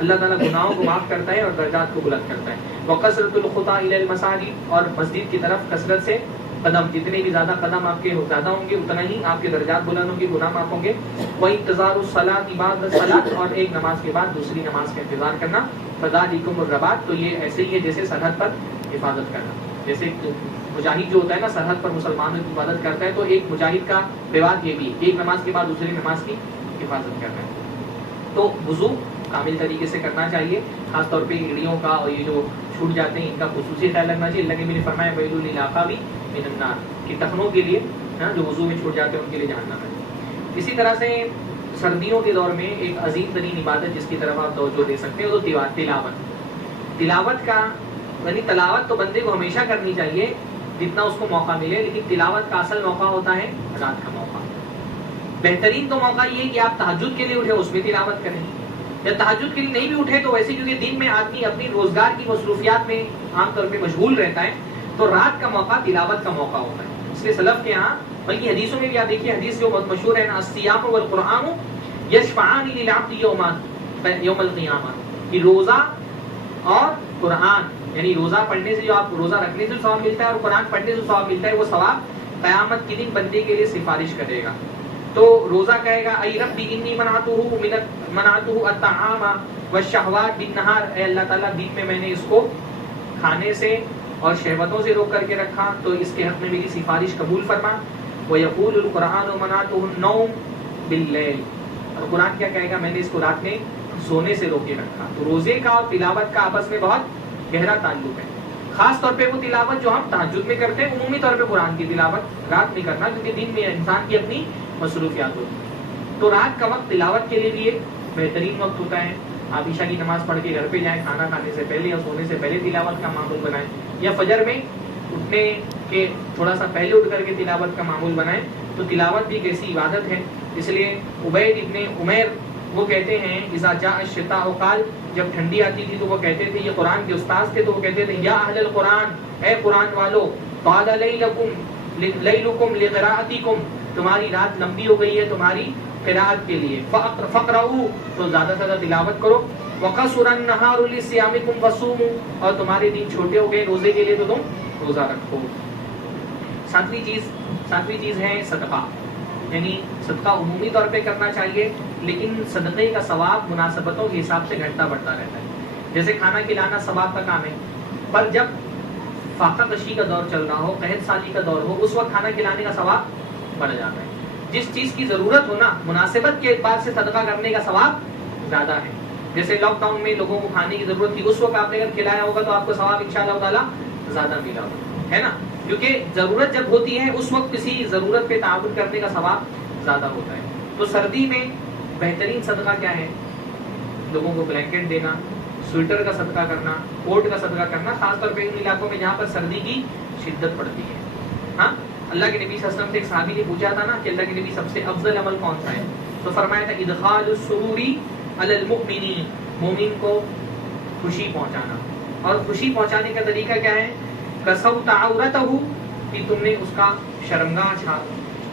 اللہ تعالیٰ گناہوں کو معاف کرتا ہے اور درجات کو بلند کرتا ہے۔ وَقَسْرَةُ الْخُطَىٰ إِلَى الْمَسَاجِدِ، اور مسجد کی طرف کثرت سے قدم، جتنے بھی زیادہ قدم آپ کے زیادہ ہوں گے اتنا ہی آپ کے درجات بلند ہوں گے، گناہ معاف ہوں گے۔ وَانتظار الصلاۃ بعد الصلاۃ، اور ایک نماز کے بعد دوسری نماز کا انتظار کرنا۔ فذلکم الرباط، تو یہ ایسے ہی ہے جیسے سرحد پر حفاظت کرنا، جیسے مجاہد جو ہوتا ہے نا سرحد پر مسلمانوں کی حفاظت کرتا ہے، تو ایک مجاہد کا رواج یہ بھی ایک نماز کے بعد دوسری نماز کی حفاظت کرنا ہے۔ تو وضو کامل طریقے سے کرنا چاہیے، خاص طور پہ ایڑیوں کا اور یہ جو چھوٹ جاتے ہیں ان کا خصوصی خیال رکھنا چاہیے۔ اللہ نے بھی فرمایا ویل للعقابی من النار، کہ ٹخنوں کے لیے جو وضو میں چھوٹ جاتے ہیں ان کے لیے جہنم ہے۔ اسی طرح سے سردیوں کے دور میں ایک عظیم ترین عبادت جس کی طرف آپ توجہ دے سکتے ہیں وہ تلاوت۔ تلاوت کا یعنی تلاوت تو بندے کو ہمیشہ کرنی چاہیے جتنا اس کو موقع ملے، لیکن تلاوت کا اصل موقع ہوتا ہے رات کا موقع۔ بہترین تو موقع یہ ہے کہ آپ تہجد کے لیے اٹھے اس میں تلاوت کریں، یا تہجد کے لیے نہیں بھی اٹھے تو ویسے کیونکہ دن میں آدمی اپنی روزگار کی مصروفیات میں عام طور پہ مشغول رہتا ہے، تو رات کا موقع تلاوت کا موقع ہوتا ہے۔ اس لیے سلف کے یہاں بلکہ حدیثوں میں بھی آپ دیکھیے، حدیث جو بہت مشہور ہے نا، الصیام والقرآن یشفعان للعبد یوم القیامہ، کہ روزہ اور قرآن، یعنی روزہ پڑھنے سے جو آپ روزہ رکھنے سے ثواب ملتا ہے اور قرآن پڑھنے سے ثواب ملتا ہے، وہ ثواب قیامت کے دن بندے کے لیے سفارش کرے گا۔ تو روزہ کہے گا ای ربی انی منعتہ الطعام والشہوات بالنہار، اے اللہ تعالیٰ دن میں نے اس کو کھانے سے اور شہوتوں سے روک کر کے رکھا، تو اس کے حق میں میری سفارش قبول فرما۔ وَيَقُولُ الْقُرْآنُ مَنَعْتُهُ النَّوْمُ بِاللَّيْلِ، اور قرآن کیا کہے گا؟ میں نے اس کو رات میں سونے سے روکے رکھا۔ تو روزے کا اور تلاوت کا آپس میں بہت گہرا تعلق ہے، خاص طور پہ وہ تلاوت جو ہم تہجد میں کرتے ہیں، عمومی طور پہ قرآن کی تلاوت رات میں کرنا، کیونکہ دن میں انسان کی اپنی مصروفیات ہوتی ہیں۔ تو رات کا وقت تلاوت کے لیے بھی ایک بہترین وقت ہوتا ہے۔ آپ عشاء کی نماز پڑھ کے گھر پہ جائیں، کھانا کھانے سے پہلے یا سونے سے پہلے تلاوت کا معمول بنائیں، یا فجر میں اٹھنے کے تھوڑا سا پہلے اٹھ کر کے تلاوت کا معمول بنائیں۔ تو تلاوت بھی ایک ایسی عبادت ہے، اس لیے عبید ابن عمیر وہ کہتے ہیں اذا جاء الشتاء قال، جب ٹھنڈی آتی تھی تو وہ کہتے تھے، یہ قرآن کے استاذ تھے، تو وہ کہتے تھے یا اہل القرآن، اے قرآن والو، طال لیلکم لقراءتکم، تمہاری رات لمبی ہو گئی ہے تمہاری قراءت کے لیے، فقرؤوا، تو زیادہ سے زیادہ تلاوت کرو، وقصر النہار لصیامکم فصوموا، اور تمہارے دن چھوٹے ہو گئے روزے کے لیے تو تم روزہ رکھو۔ ساتویں چیز ہے صدقہ، یعنی صدقہ عمومی طور پہ کرنا چاہیے، لیکن صدقے کا ثواب مناسبتوں کے حساب سے گھٹتا بڑھتا رہتا ہے۔ جیسے کھانا کھلانا ثواب کا کام ہے، پر جب فاقہ کشی کا دور چل رہا ہو، قحط سالی کا دور ہو، اس وقت کھانا کھلانے کا ثواب بڑھ جاتا ہے۔ جس چیز کی ضرورت ہو نا، مناسبت کے اعتبار سے صدقہ کرنے کا ثواب زیادہ ہے۔ جیسے لاک ڈاؤن میں لوگوں کو کھانے کی ضرورت تھی، اس وقت آپ نے اگر کھلایا ہوگا تو آپ کو ثواب انشاءاللہ تعالیٰ زیادہ ملا ہوگا، ہے نا، کیونکہ ضرورت جب ہوتی ہے اس وقت کسی ضرورت پہ تعاون کرنے کا ثواب زیادہ ہوتا ہے۔ تو سردی میں بہترین صدقہ کیا ہے؟ لوگوں کو بلینکٹ دینا، سویٹر کا صدقہ کرنا، کوٹ کا صدقہ کرنا، خاص طور پہ ان علاقوں میں جہاں پر سردی کی شدت پڑتی ہے۔ ہاں، اللہ کے نبی صلی اللہ علیہ وسلم سے ایک صحابی نے پوچھا تھا نا کہ اللہ کے نبی سب سے افضل عمل کون سا ہے، تو فرمایا تھا ادخال السرور علی المؤمنین، مومن کو خوشی پہنچانا. اور خوشی پہنچانے کا طریقہ کیا ہے؟ کسوت عورتہ، کہ تم نے اس کا شرمگاہ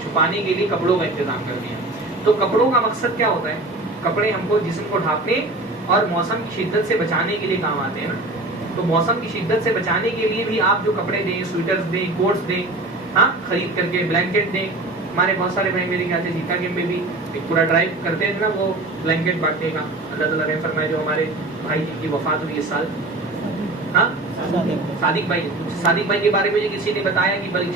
چھپانے کے لیے کپڑوں کا انتظام کر دیا. تو کپڑوں کا مقصد کیا ہوتا ہے؟ کپڑے ہم کو جسم کو ڈھانپنے اور موسم کی شدت سے بچانے کے لیے کام آتے ہیں نا. تو موسم کی شدت سے بچانے کے لیے بھی آپ جو کپڑے دیں، سویٹرز دیں، کوٹس دیں، ہاں خرید کر کے، بلینکٹ دیں. ہمارے بہت سارے بھائی میرے خیال سے سیتا گیم میں بھی ایک پورا ڈرائیو کرتے ہیں نا وہ بلینکٹ بانٹنے کا. اللہ تعالیٰ رحم فرمائے جو ہمارے بھائی جن کی وفات ہوئی اس سال، ہاں صادق بھائی کے بارے میں کسی نے بتایا کہ بلکہ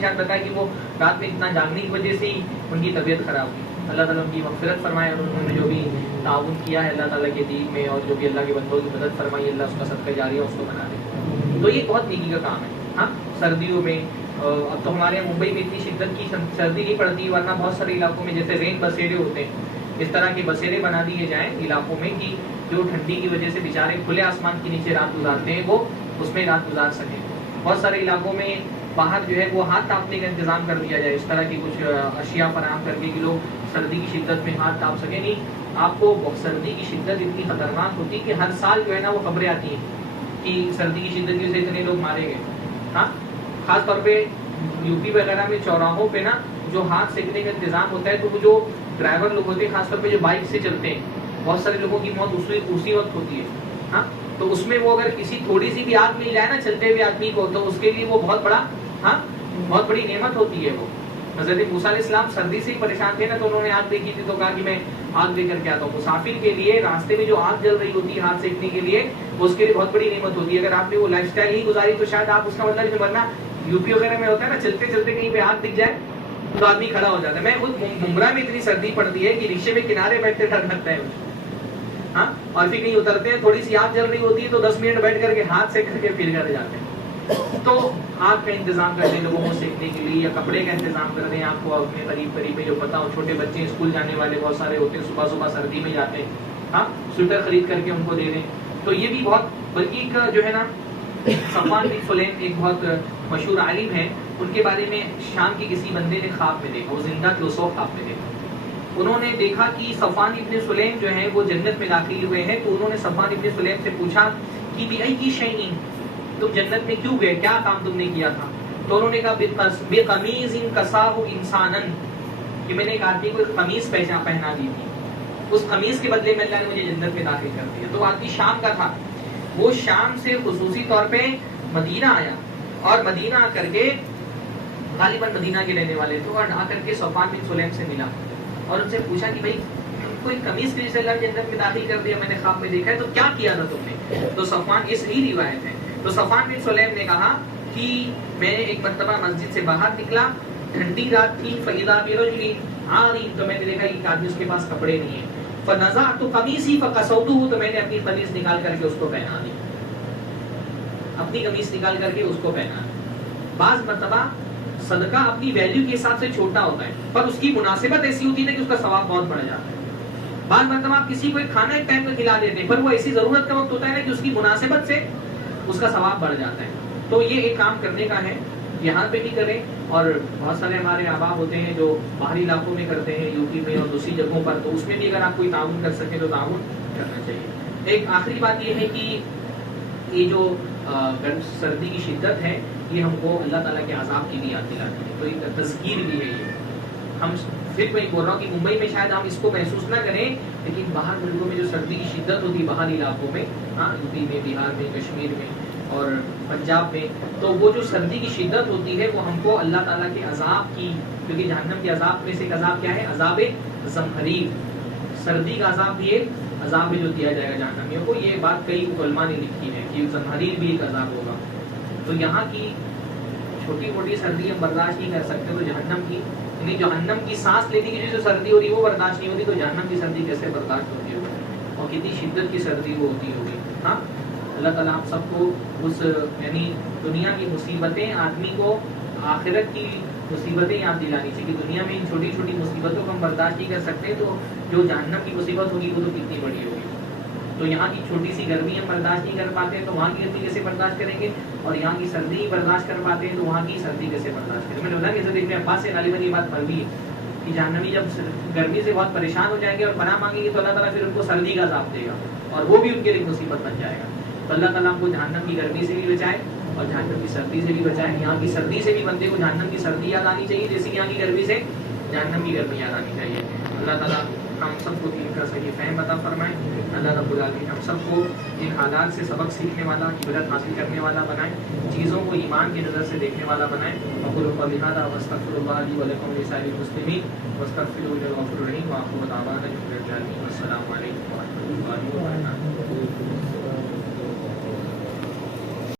شاید بتایا کہ وہ رات میں اتنا جاگنے کی وجہ سے ہی ان کی طبیعت خراب ہوئی. اللہ تعالیٰ ان کی مغفرت فرمائے، اور انہوں نے جو بھی تعاون کیا ہے اللہ تعالیٰ کے دین میں، اور جو بھی اللہ کے بندوں کی مدد فرمائی، اللہ اس کا صدقہ جاریہ اس کو بنا دے. تو یہ بہت نیکی کا کام ہے. ہاں سردیوں میں اب تو ہمارے یہاں ممبئی میں اتنی شدت کی سردی نہیں پڑتی، ورنہ بہت سارے علاقوں میں جیسے رین بسیرے ہوتے ہیں، اس طرح کے بسیرے بنا دیے جائیں علاقوں میں کہ جو ٹھنڈی کی وجہ سے بیچارے کھلے آسمان کے نیچے رات گزارتے ہیں وہ اس میں رات گزار سکیں. بہت سارے علاقوں میں باہر جو ہے وہ ہاتھ تاپنے کا انتظام کر دیا جائے، اس طرح کی کچھ اشیاء فراہم کر کے کہ لوگ سردی کی شدت میں ہاتھ تاپ سکیں. نہیں، آپ کو سردی کی شدت اتنی خطرناک ہوتی ہے کہ ہر سال جو ہے نا وہ خبریں آتی ہیں کہ سردی کی شدت کی وجہ سے اتنے لوگ مارے گئے. ہاں خاص طور پہ یو پی وغیرہ میں چوراہوں پہ نا جو ہاتھ سینکنے کا انتظام ہوتا ہے، تو وہ جو ڈرائیور لوگ ہوتے ہیں خاص طور پہ جو بائک سے چلتے ہیں، بہت سارے لوگوں کی موت اسی وقت ہوتی ہے. ہاں تو اس میں وہ اگر کسی تھوڑی سی بھی آگ مل جائے نا چلتے ہوئے آدمی کو، تو اس کے لیے وہ بہت بڑی نعمت ہوتی ہے. وہ حضرت موسیٰ علیہ السلام سردی سے ہی پریشان تھے نا، تو انہوں نے آگ دیکھی تھی تو کہا کہ میں آگ لے کر کے آتا ہوں. مسافر کے لیے راستے میں جو آگ جل رہی ہوتی ہے ہاتھ سینکنے کے لیے، وہ اس کے لیے بہت بڑی نعمت ہوتی ہے. اگر آپ نے وہ لائف اسٹائل ہی گزاری تو شاید آپ اس کا مطلب ورنہ یو پی وغیرہ میں ہوتا ہے نا چلتے چلتے کہیں پہ آگ دکھ جائے تو آدمی کھڑا ہو جاتا ہے. میں خود ممبرا میں اتنی سردی پڑتی ہے کہ رکشے میں کنارے بیٹھتے ڈر لگتا ہے. ہاں اور پھر کہیں اترتے ہیں تھوڑی سی آگ جل رہی ہوتی ہے تو 10 منٹ بیٹھ کر کے ہاتھ سینک کر کے پھر گھر جاتے ہیں. تو آگ کا انتظام کر دیں لوگوں کو سینکنے کے لیے، یا کپڑے کا انتظام کر دیں. آپ کو اپنے قریب میں جو پتا ہو، چھوٹے بچے اسکول جانے والے بہت سارے ہوتے ہیں، صبح سردی میں جاتے ہیں، ہاں سویٹر خرید کر کے ان کو دے دیں. تو یہ بھی بہت بلکہ ایک جو ہے نا صفوان بن سلیم ایک بہت مشہور عالم ہے، ان کے بارے میں شام کے کسی بندے نے خواب میں دیکھا، وہ زندہ تھے، خواب میں دیکھا. انہوں نے دیکھا کہ صفوان ابن سلیم جو ہے وہ جنت میں داخل ہوئے ہیں. تو انہوں نے صفوان ابن سلیم سے پوچھا کہ بِأَيِّ شَيْءٍ، تم جنت میں کیوں گئے، کیا کام تم نے کیا تھا؟ تو انہوں نے کہا بِقَمِيصٍ كَسَاهُ إِنسَانًا، کہ میں نے ایک آدمی کو ایک قمیص پہنا دی تھی، اس قمیص کے بدلے میں اللہ نے مجھے جنت میں داخل کر دیا. تو آدمی شام کا تھا، وہ شام سے خصوصی طور پہ مدینہ آیا، اور مدینہ آ کر کے غالباً مدینہ کے رہنے والے تھے، اور آ کر کے صفوان بن سلیم سے ملا اور ان سے پوچھا کہ بھائی تم کو ایک قمیص کے اللہ نے جنت میں داخل کر دیا، میں نے خواب میں دیکھا ہے، تو کیا کیا تھا تم نے؟ تو صفوان، اس ہی روایت ہے، تو صفوان بن سلیم نے کہا کہ میں نے ایک مرتبہ مسجد سے باہر نکلا، ٹھنڈی رات تھی، فَإِذَا بِرَجُلٍ عَارٍ، تو میں نے دیکھا کہ آدمی اس کے پاس کپڑے نہیں ہیں، فَنَزَعْتُ قَمِيصِي فَقَسَوْتُهُ، تو میں نے اپنی قمیص نکال کر کے اس کو پہنا دی، اپنی قمیص نکال کر کے اس کو پہنا. بعض مرتبہ صدقہ اپنی ویلیو کے حساب سے چھوٹا ہوتا ہے، پر اس کی مناسبت ایسی ہوتی ہے کہ اس کا ثواب بہت بڑھ جاتا ہے. بعض مرتبہ آپ کسی کو ایک کھانا ایک ٹائم کا کھلا دیتے ہیں، پر وہ ایسی ضرورت کا وقت ہوتا ہے نا کہ اس کی مناسبت سے اس کا ثواب بڑھ جاتا ہے. تو یہ ایک کام کرنے کا ہے، یہاں پہ بھی کریں، اور بہت سارے ہمارے احباب ہوتے ہیں جو باہری علاقوں میں کرتے ہیں، یو پی میں اور دوسری جگہوں پر، تو اس میں بھی اگر آپ کوئی تعاون کر سکیں تو تعاون کرنا چاہیے. ایک آخری بات یہ ہے کہ یہ جو سردی کی شدت ہے یہ ہم کو اللہ تعالیٰ کے عذاب کی بھی یاد دلاتی ہے، تو ایک تذکیر بھی ہے. یہ ہم صرف میں بول رہا ہوں کہ ممبئی میں شاید ہم اس کو محسوس نہ کریں، لیکن باہر ملکوں میں جو سردی کی شدت ہوتی ہے باہری علاقوں میں، ہاں یو پی میں، بہار میں، کشمیر میں اور پنجاب میں، تو وہ جو سردی کی شدت ہوتی ہے وہ ہم کو اللہ تعالیٰ کے عذاب کی، کیونکہ جہنم کے عذاب میں سے ایک عذاب کیا ہے؟ عذاب زمہریر. سردی کا عذاب بھی ایک عذاب جو دیا جائے گا جہنمیوں کو. یہ بات کئی علماء نے لکھی ہے کہ زمہریر بھی ایک عذاب ہوگا. تو یہاں کی چھوٹی موٹی سردی ہم برداشت نہیں کر سکتے، تو جہنم کی، یعنی جہنم کی سانس لینے کی جو سردی ہو رہی ہے وہ برداشت نہیں ہوتی، تو جہنم کی سردی کیسے برداشت ہوتی ہوگی، اور کتنی شدت کی سردی وہ ہوتی ہوگی. ہاں اللہ تعالیٰ آپ سب کو اس یعنی دنیا کی مصیبتیں، آدمی کو آخرت کی مصیبتیں یاد دلانی چاہیے. دنیا میں ان چھوٹی چھوٹی مصیبتوں کو ہم برداشت نہیں کر سکتے، تو جو جہنم کی مصیبت ہوگی وہ تو کتنی بڑی ہوگی. تو یہاں کی چھوٹی سی گرمی ہم برداشت نہیں کر پاتے ہیں، تو وہاں کی گرمی کیسے برداشت کریں گے؟ اور یہاں کی سردی برداشت کر پاتے ہیں تو وہاں کی سردی کیسے برداشت کریں گے؟ میں نے بولا کہ حضرت ابن عباس سے غالباً یہ بات مروی ہے کہ جہنمی جب گرمی سے بہت پریشان ہو جائیں گے اور پناہ مانگیں گے تو اللہ تعالیٰ پھر ان کو سردی کا عذاب دے گا اور وہ بھی ان کے لیے مصیبت بن جائے گا. تو اللہ تعالیٰ ہم کو جہنم کی گرمی سے بھی بچائے اور جہنم کی سردی سے بھی بچائے. یہاں کی سردی سے بھی بندے کو جہنم کی سردی یاد آنی چاہیے جیسے یہاں کی گرمی سے جہنم کی گرمی یاد آنی چاہیے. اللہ تعالیٰ ہم سب کو دین کا صحیح فہم عطا فرمائے. اللہ رب العالمین ہم سب کو ان حالات سے سبق سیکھنے والا, عبرت حاصل کرنے والا بنائے, چیزوں کو ایمان کی نظر سے دیکھنے والا بنائے. اقول قولی ھذا واستغفر اللہ لی ولکم ولسائر المسلمین واستغفروہ انہ هو الغفور الرحیم. وآخر دعوانا الحمد للہ. السلام